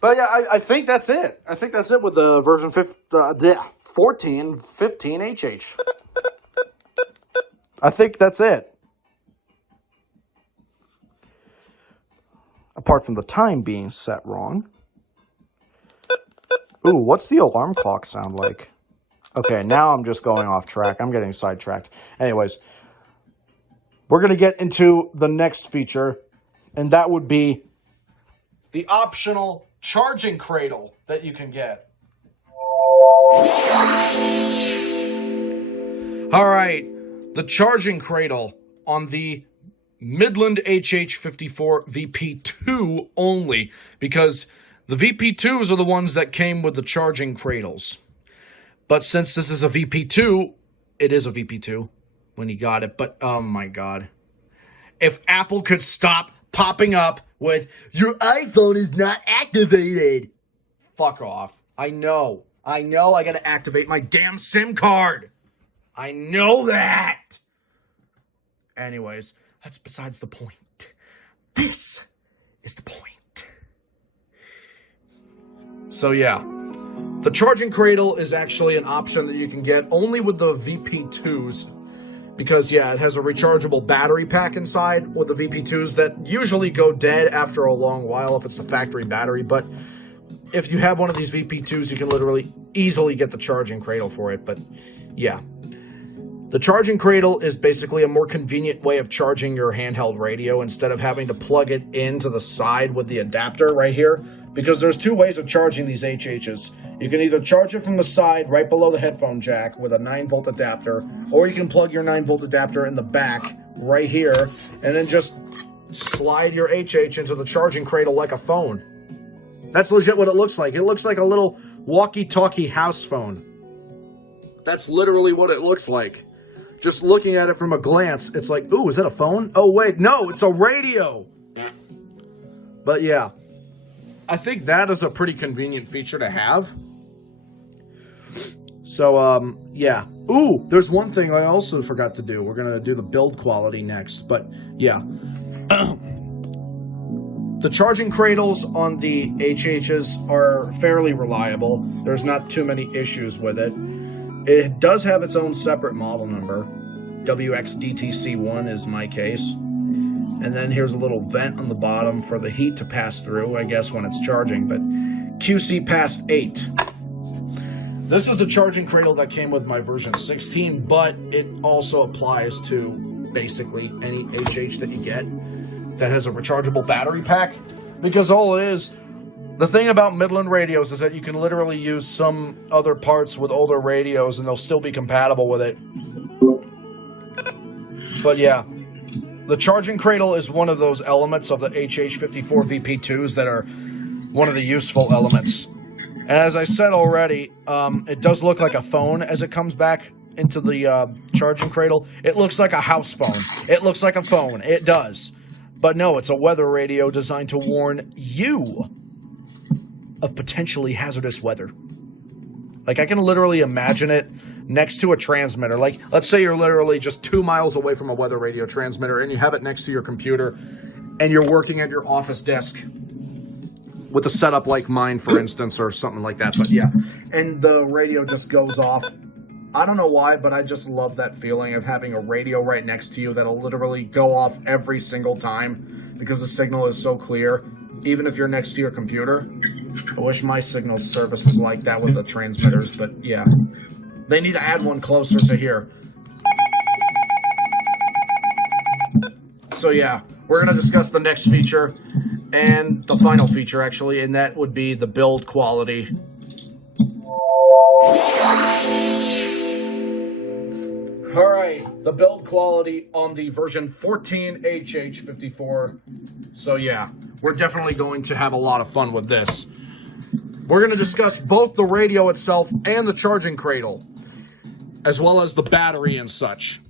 But yeah, I think that's it. I think that's it with the version 14, 15 HH. I think that's it. Apart from the time being set wrong. Ooh, what's the alarm clock sound like? Okay, now I'm just going off track. I'm getting sidetracked. Anyways, we're going to get into the next feature, and that would be the optional charging cradle that you can get. All right, the charging cradle on the Midland HH54 VP2 only, because the VP2s are the ones that came with the charging cradles. But since this is a VP2, it is a VP2 when you got it. But, oh my God. If Apple could stop popping up with, your iPhone is not activated. Fuck off. I know I gotta activate my damn SIM card. I know that. Anyways, that's besides the point. This is the point. So yeah, the charging cradle is actually an option that you can get only with the VP2s. Because, yeah, it has a rechargeable battery pack inside with the VP2s that usually go dead after a long while if it's the factory battery. But if you have one of these VP2s, you can literally easily get the charging cradle for it. But, yeah. The charging cradle is basically a more convenient way of charging your handheld radio instead of having to plug it into the side with the adapter right here. Because there's two ways of charging these HHs. You can either charge it from the side right below the headphone jack with a 9-volt adapter, or you can plug your 9-volt adapter in the back right here and then just slide your HH into the charging cradle like a phone. That's legit what it looks like. It looks like a little walkie-talkie house phone. That's literally what it looks like. Just looking at it from a glance, it's like, ooh, is that a phone? Oh, wait, no, it's a radio. But yeah, I think that is a pretty convenient feature to have. So, yeah. Ooh, there's one thing I also forgot to do. We're going to do the build quality next, but yeah. The charging cradles on the HHs are fairly reliable. There's not too many issues with it. It does have its own separate model number. WXDTC1 is my case. And then here's a little vent on the bottom for the heat to pass through, I guess, when it's charging. But QC past 8. This is the charging cradle that came with my version 16, but it also applies to basically any HH that you get that has a rechargeable battery pack. Because all it is, the thing about Midland radios is that you can literally use some other parts with older radios and they'll still be compatible with it. But yeah, the charging cradle is one of those elements of the HH54 VP2s that are one of the useful elements. And as I said already, it does look like a phone as it comes back into the charging cradle. It looks like a house phone. It looks like a phone. It does. But no, it's a weather radio designed to warn you of potentially hazardous weather. Like, I can literally imagine it next to a transmitter. Like, let's say you're literally just 2 miles away from a weather radio transmitter and you have it next to your computer and you're working at your office desk. with a setup like mine, for instance, or something like that. But yeah, and the radio just goes off. I don't know why, but I just love that feeling of having a radio right next to you that'll literally go off every single time because the signal is so clear, even if you're next to your computer. I wish my signal service was like that with the transmitters, but yeah. They need to add one closer to here. So yeah, we're going to discuss the next feature, and the final feature, actually, and that would be the build quality. Alright, the build quality on the version 14 HH54. So yeah, we're definitely going to have a lot of fun with this. We're going to discuss both the radio itself and the charging cradle, as well as the battery and such.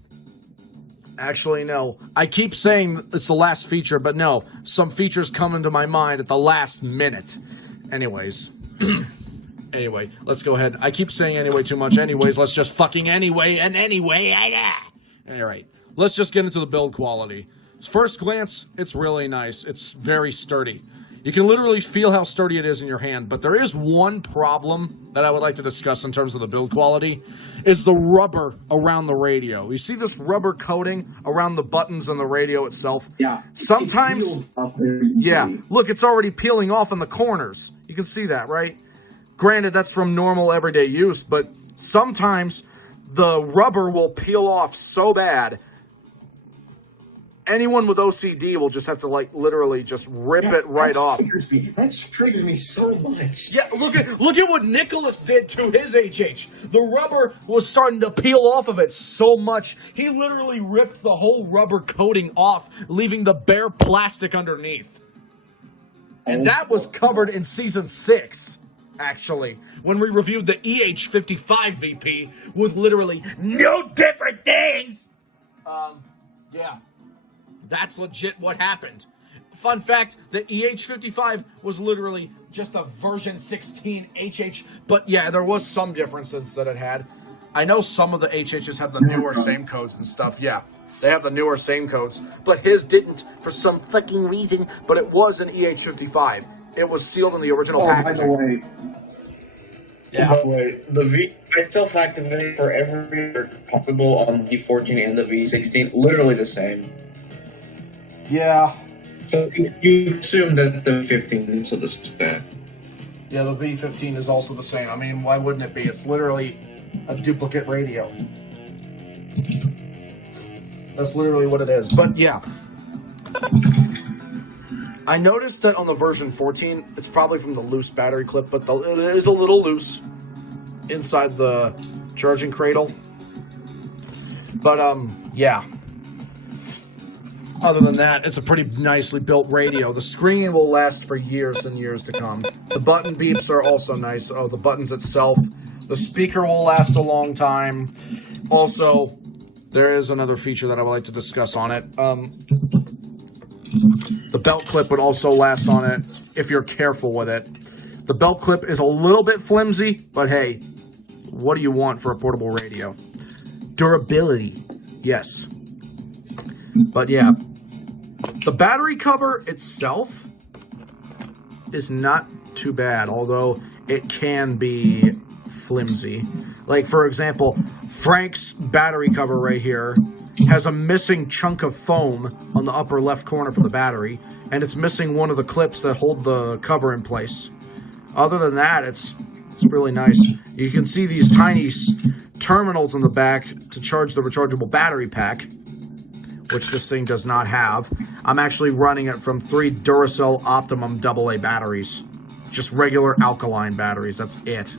Actually, no. I keep saying it's the last feature, but no. Some features come into my mind at the last minute. Anyways. Anyway, let's go ahead. I keep saying anyway too much. Anyways, let's just fucking anyway. Alright, let's just get into the build quality. First glance, it's really nice. It's very sturdy. You can literally feel how sturdy it is in your hand, but there is one problem that I would like to discuss in terms of the build quality, is the rubber around the radio. You see this rubber coating around the buttons and the radio itself? Yeah. Sometimes, yeah, look, it's already peeling off in the corners. You can see that, right? Granted, that's from normal everyday use, but sometimes the rubber will peel off so bad, anyone with OCD will just have to, like, literally just rip it right off. That triggers me so much. Yeah, look at what Nicholas did to his HH. The rubber was starting to peel off of it so much, he literally ripped the whole rubber coating off, leaving the bare plastic underneath. And that was covered in Season 6, actually, when we reviewed the EH55 VP with literally no different things. Yeah. That's legit what happened. Fun fact, the EH55 was literally just a version 16 HH, but yeah, there was some differences that it had. I know some of the HHs have the newer same codes and stuff, yeah. They have the newer same codes, but his didn't for some fucking reason, but it was an EH55. It was sealed in the original packaging. By the way. Yeah. By the way, the V I self-activate for every compatible on V14 and the V16, literally the same. Yeah. So you assume that the 15 is also the same. Yeah, the V15 is also the same. I mean, why wouldn't it be? It's literally a duplicate radio. That's literally what it is. But yeah. I noticed that on the version 14, it's probably from the loose battery clip, but it is a little loose inside the charging cradle. But, yeah. Other than that, it's a pretty nicely built radio. The screen will last for years and years to come. The button beeps are also nice. Oh, the buttons itself. The speaker will last a long time. Also, there is another feature that I would like to discuss on it. The belt clip would also last on it if you're careful with it. The belt clip is a little bit flimsy, but hey, what do you want for a portable radio? Durability, yes. But yeah, the battery cover itself is not too bad, although it can be flimsy. Like, for example, Frank's battery cover right here has a missing chunk of foam on the upper left corner for the battery, and it's missing one of the clips that hold the cover in place. Other than that, it's really nice. You can see these tiny terminals in the back to charge the rechargeable battery pack, which this thing does not have. I'm actually running it from 3 Duracell Optimum AA batteries. Just regular alkaline batteries, that's it.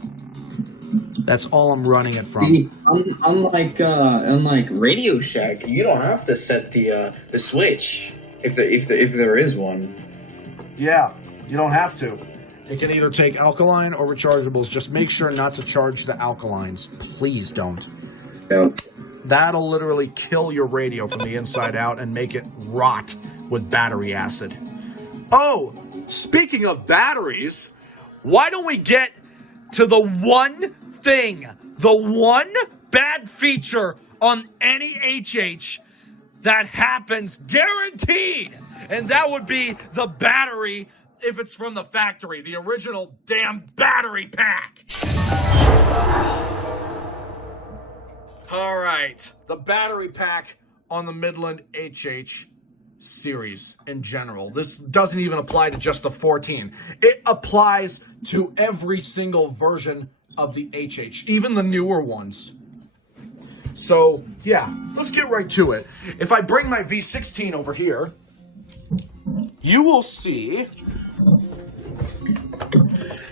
That's all I'm running it from. See, unlike Radio Shack, you don't have to set the switch if there is one. Yeah, you don't have to. It can either take alkaline or rechargeables. Just make sure not to charge the alkalines. Please don't. Yeah. That'll literally kill your radio from the inside out and make it rot with battery acid. Oh, speaking of batteries, why don't we get to the one thing, the one bad feature on any HH that happens guaranteed, and that would be the battery if it's from the factory, the original damn battery pack. All right, the battery pack on the Midland HH series in general. This doesn't even apply to just the 14. It applies to every single version of the HH, even the newer ones. So, yeah, let's get right to it. If I bring my V16 over here, you will see, if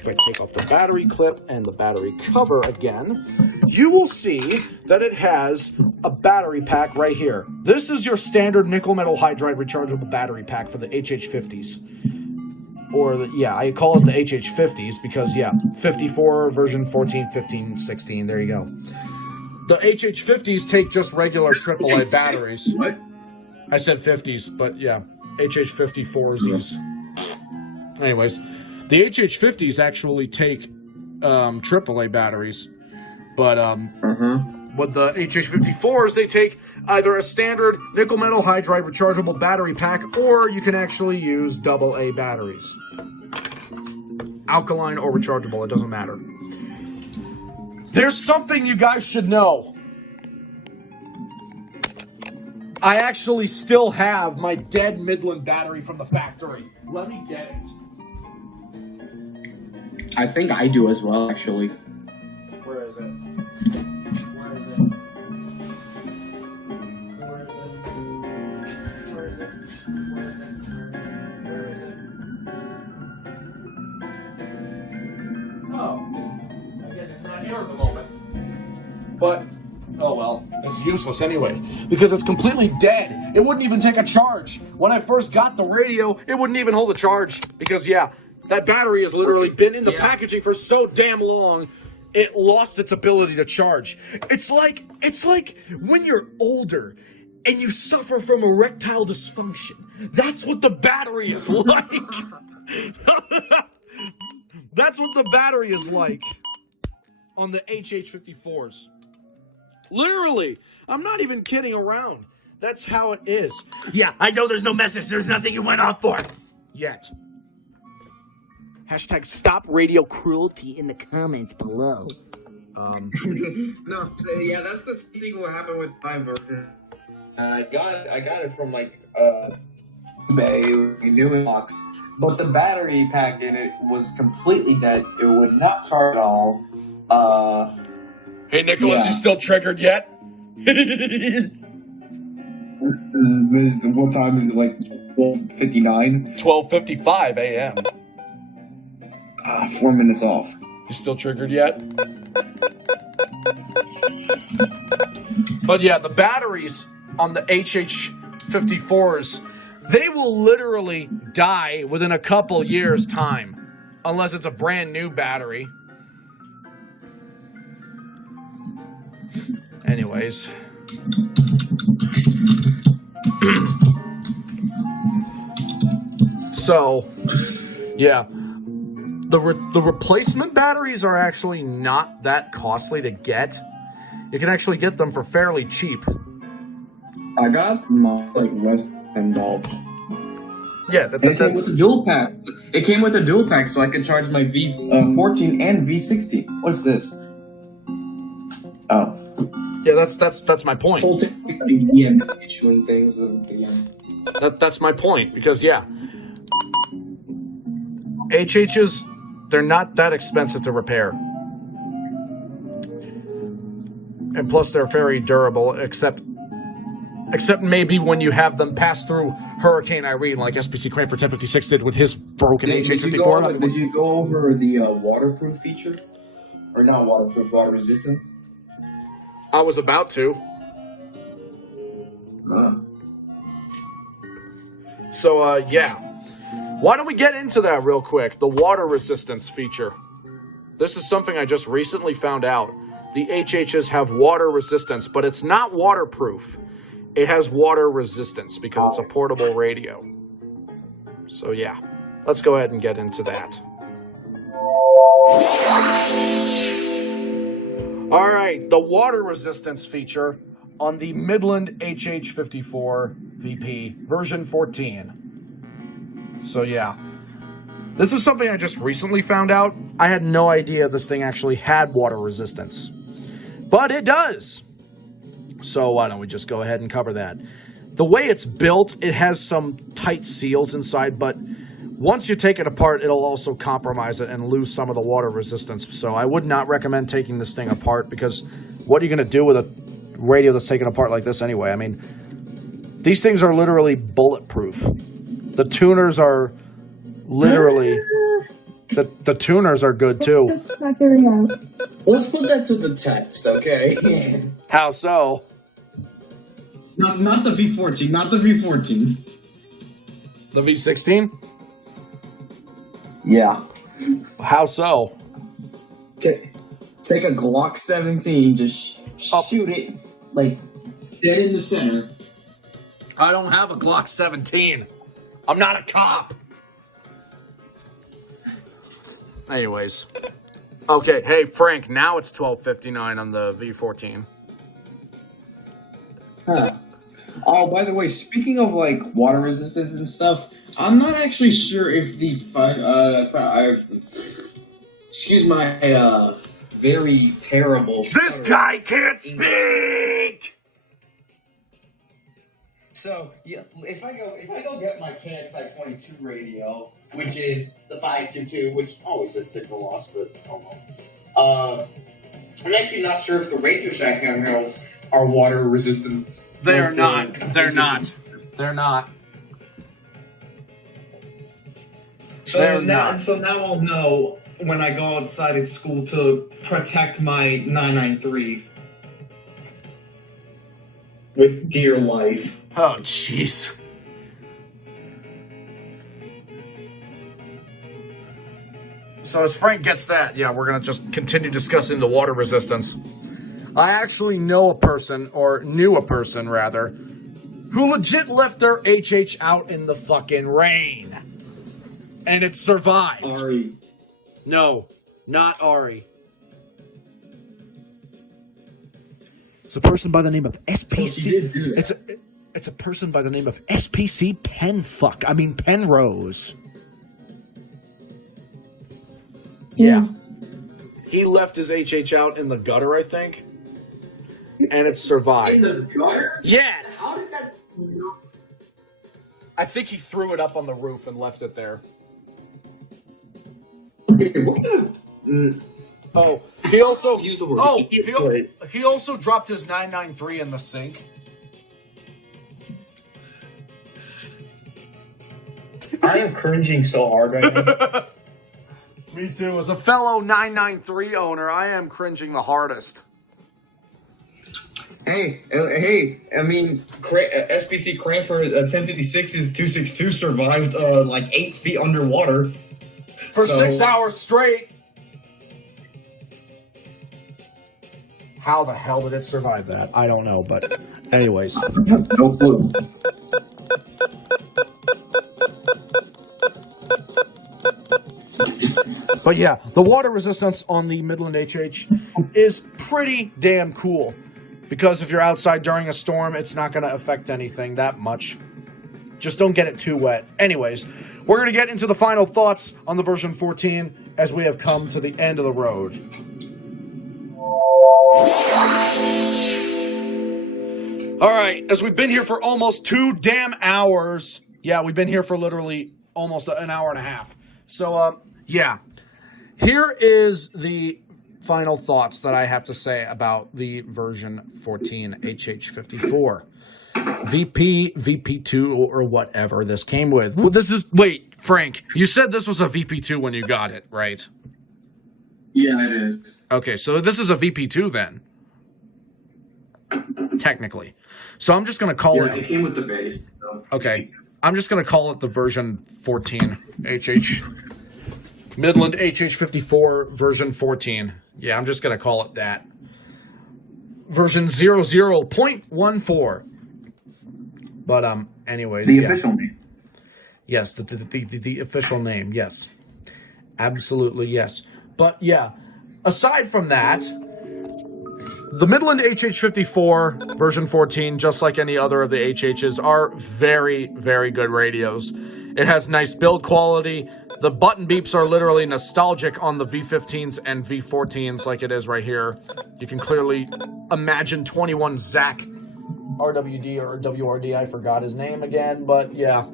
I take off the battery clip and the battery cover again, you will see that it has a battery pack right here. This is your standard nickel metal hydride rechargeable battery pack for the HH50s. Or, I call it the HH50s because, 54, version 14, 15, 16, there you go. The HH50s take just regular AAA batteries. What? I said 50s, but yeah, HH54s. Anyways, the HH50s actually take AAA batteries, but with the HH54s, they take either a standard nickel metal hydride rechargeable battery pack, or you can actually use AA batteries. Alkaline or rechargeable, it doesn't matter. There's something you guys should know. I actually still have my dead Midland battery from the factory. Let me get it. I think I do as well, actually. Where is it? Where is it? Where is it? Where is it? Where is it? Where is it? Oh, I guess it's not here at the moment. But, oh well, it's useless anyway, because it's completely dead. It wouldn't even take a charge. When I first got the radio, it wouldn't even hold a charge, because that battery has literally been in the packaging for so damn long, it lost its ability to charge. It's like when you're older and you suffer from erectile dysfunction. That's what the battery is like. That's what the battery is like on the HH54s. Literally, I'm not even kidding around. That's how it is. Yeah, I know there's no message. There's nothing you went off for. Yet. Hashtag stop radio cruelty in the comments below. No, yeah, that's the same thing what happened with my version. I got it from eBay, new box, but the battery pack in it was completely dead. It would not charge at all. Hey Nicholas, you still triggered yet? What time is it? Like 12:59? 12:55 a.m. 4 minutes off. You still triggered yet? But yeah, the batteries on the HH54s, they will literally die within a couple years' time. Unless it's a brand new battery. Anyways. So, yeah. The replacement batteries are actually not that costly to get. You can actually get them for fairly cheap. I got mine like less than $10. Yeah, it came with a dual pack. It came with a dual pack, so I could charge my V14 and V16. What's this? Oh, yeah, that's my point. Issuing things. That's my point, because HHs, they're not that expensive to repair. And plus they're very durable, except maybe when you have them pass through Hurricane Irene, like SPC Cranford 1056 did with his broken HH54. Did you go over the waterproof feature? Or not waterproof, water resistance? I was about to. So, why don't we get into that real quick? The water resistance feature. This is something I just recently found out. The HHs have water resistance, but it's not waterproof. It has water resistance because it's a portable radio. So yeah, let's go ahead and get into that. All right, the water resistance feature on the Midland HH54 VP version 14. So yeah, This is something I just recently found out. I had no idea this thing actually had water resistance. But it does. So why don't we just go ahead and cover that. The way it's built, it has some tight seals inside, but once you take it apart, it'll also compromise it and lose some of the water resistance. So I would not recommend taking this thing apart, because what are you going to do with a radio that's taken apart like this anyway? I mean, these things are literally bulletproof. The tuners are literally... The tuners are good, too. Let's put that to the test, okay? How so? Not the V14, not the V14. The V16? Yeah. How so? Take a Glock 17, just shoot it, like, dead in the center. I don't have a Glock 17. I'm not a cop. Anyways. Okay, hey, Frank, now it's 12:59 on the V14. Huh. Oh, by the way, speaking of, like, water resistance and stuff, I'm not actually sure if the excuse my, very terrible... This guy can't speak! So, yeah, if I go get my KXI-22 radio, which is the 522, which always says signal loss, but oh well. I'm actually not sure if the Radio Shack handhelds are water resistant. They're not. They're not. They're not. So now I'll know when I go outside at school to protect my 993 with dear life. Oh, jeez. So as Frank gets that, yeah, we're going to just continue discussing the water resistance. I actually know a person, or knew a person, rather, who legit left their HH out in the fucking rain. And it survived. Ari. No, not Ari. It's a person by the name of SPC. It's a person by the name of SPC Penrose. Yeah. He left his HH out in the gutter, I think. And it survived. In the gutter? Yes! How did that... I think he threw it up on the roof and left it there. Okay, what kind of... Oh, he also... Use the word. Oh, he also dropped his 993 in the sink. I am cringing so hard right now. Me too. As a fellow 993 owner, I am cringing the hardest. Hey, I mean, SPC Cranford 1056's 262 survived like 8 feet underwater. For 6 hours straight. How the hell did it survive that? I don't know, but anyways. No clue. But yeah, the water resistance on the Midland HH is pretty damn cool. Because if you're outside during a storm, it's not going to affect anything that much. Just don't get it too wet. Anyways, we're going to get into the final thoughts on the version 14 as we have come to the end of the road. Alright, as we've been here for almost 2 damn hours. Yeah, we've been here for literally almost an hour and a half. So, yeah. Here is the final thoughts that I have to say about the version 14 HH54. VP, VP2, or whatever this came with. Well, wait, Frank, you said this was a VP2 when you got it, right? Yeah, it is. Okay, so this is a VP2 then. Technically. So I'm just going to call it... it came with the base. So. Okay, I'm just going to call it the version 14 HH... Midland HH54 version 14. Yeah, I'm just going to call it that. Version 00.14. But, anyways. The official name. Yes, the official name, yes. Absolutely, yes. But, yeah, aside from that, the Midland HH54 version 14, just like any other of the HHs, are very, very good radios. It has nice build quality, The button beeps are literally nostalgic on the V15s and V14s like it is right here. You can clearly imagine 21 Zach RWD or WRD, I forgot his name again, but yeah.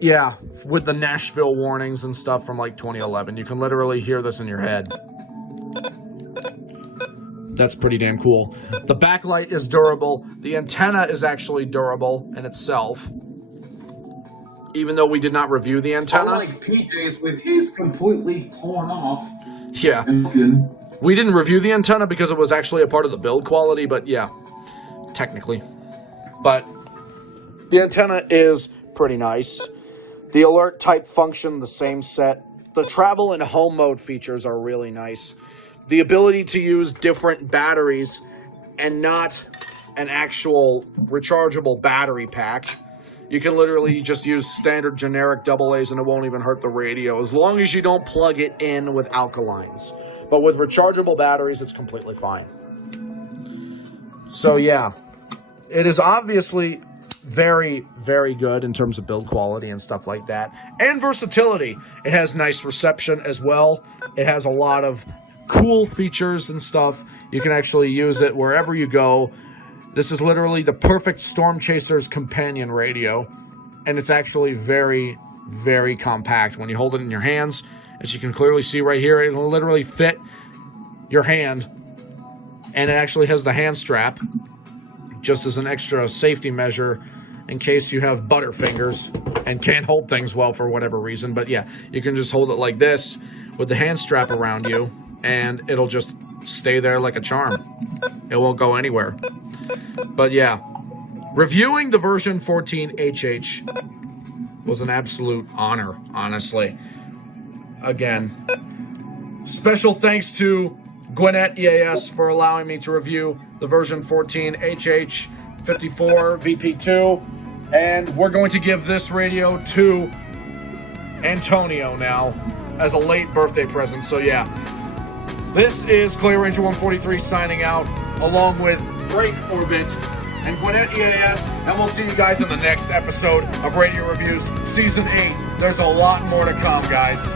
Yeah, with the Nashville warnings and stuff from like 2011. You can literally hear this in your head. That's pretty damn cool. The backlight is durable. The antenna is actually durable in itself. Even though we did not review the antenna. Unlike PJ's with his completely torn off. Yeah. We didn't review the antenna because it was actually a part of the build quality, but yeah, technically. But the antenna is pretty nice. The alert type function, the same set. The travel and home mode features are really nice. The ability to use different batteries and not an actual rechargeable battery pack. You can literally just use standard generic AA's and it won't even hurt the radio as long as you don't plug it in with alkalines. But with rechargeable batteries, it's completely fine. So yeah, it is obviously very, very good in terms of build quality and stuff like that. And versatility. It has nice reception as well. It has a lot of cool features and stuff. You can actually use it wherever you go. This is literally the perfect Storm Chaser's companion radio. And it's actually very, very compact. When you hold it in your hands, as you can clearly see right here, it will literally fit your hand. And it actually has the hand strap, just as an extra safety measure in case you have butterfingers and can't hold things well for whatever reason. But yeah, you can just hold it like this with the hand strap around you, and it'll just stay there like a charm. It won't go anywhere. But yeah, reviewing the version 14 HH was an absolute honor, honestly. Again, special thanks to Gwinnett EAS for allowing me to review the version 14 HH54 VP2. And we're going to give this radio to Antonio now as a late birthday present. So yeah, this is Clear Ranger 143 signing out, along with Break Orbit and Gwinnett EAS, and we'll see you guys in the next episode of Radio Reviews Season 8. There's a lot more to come, guys.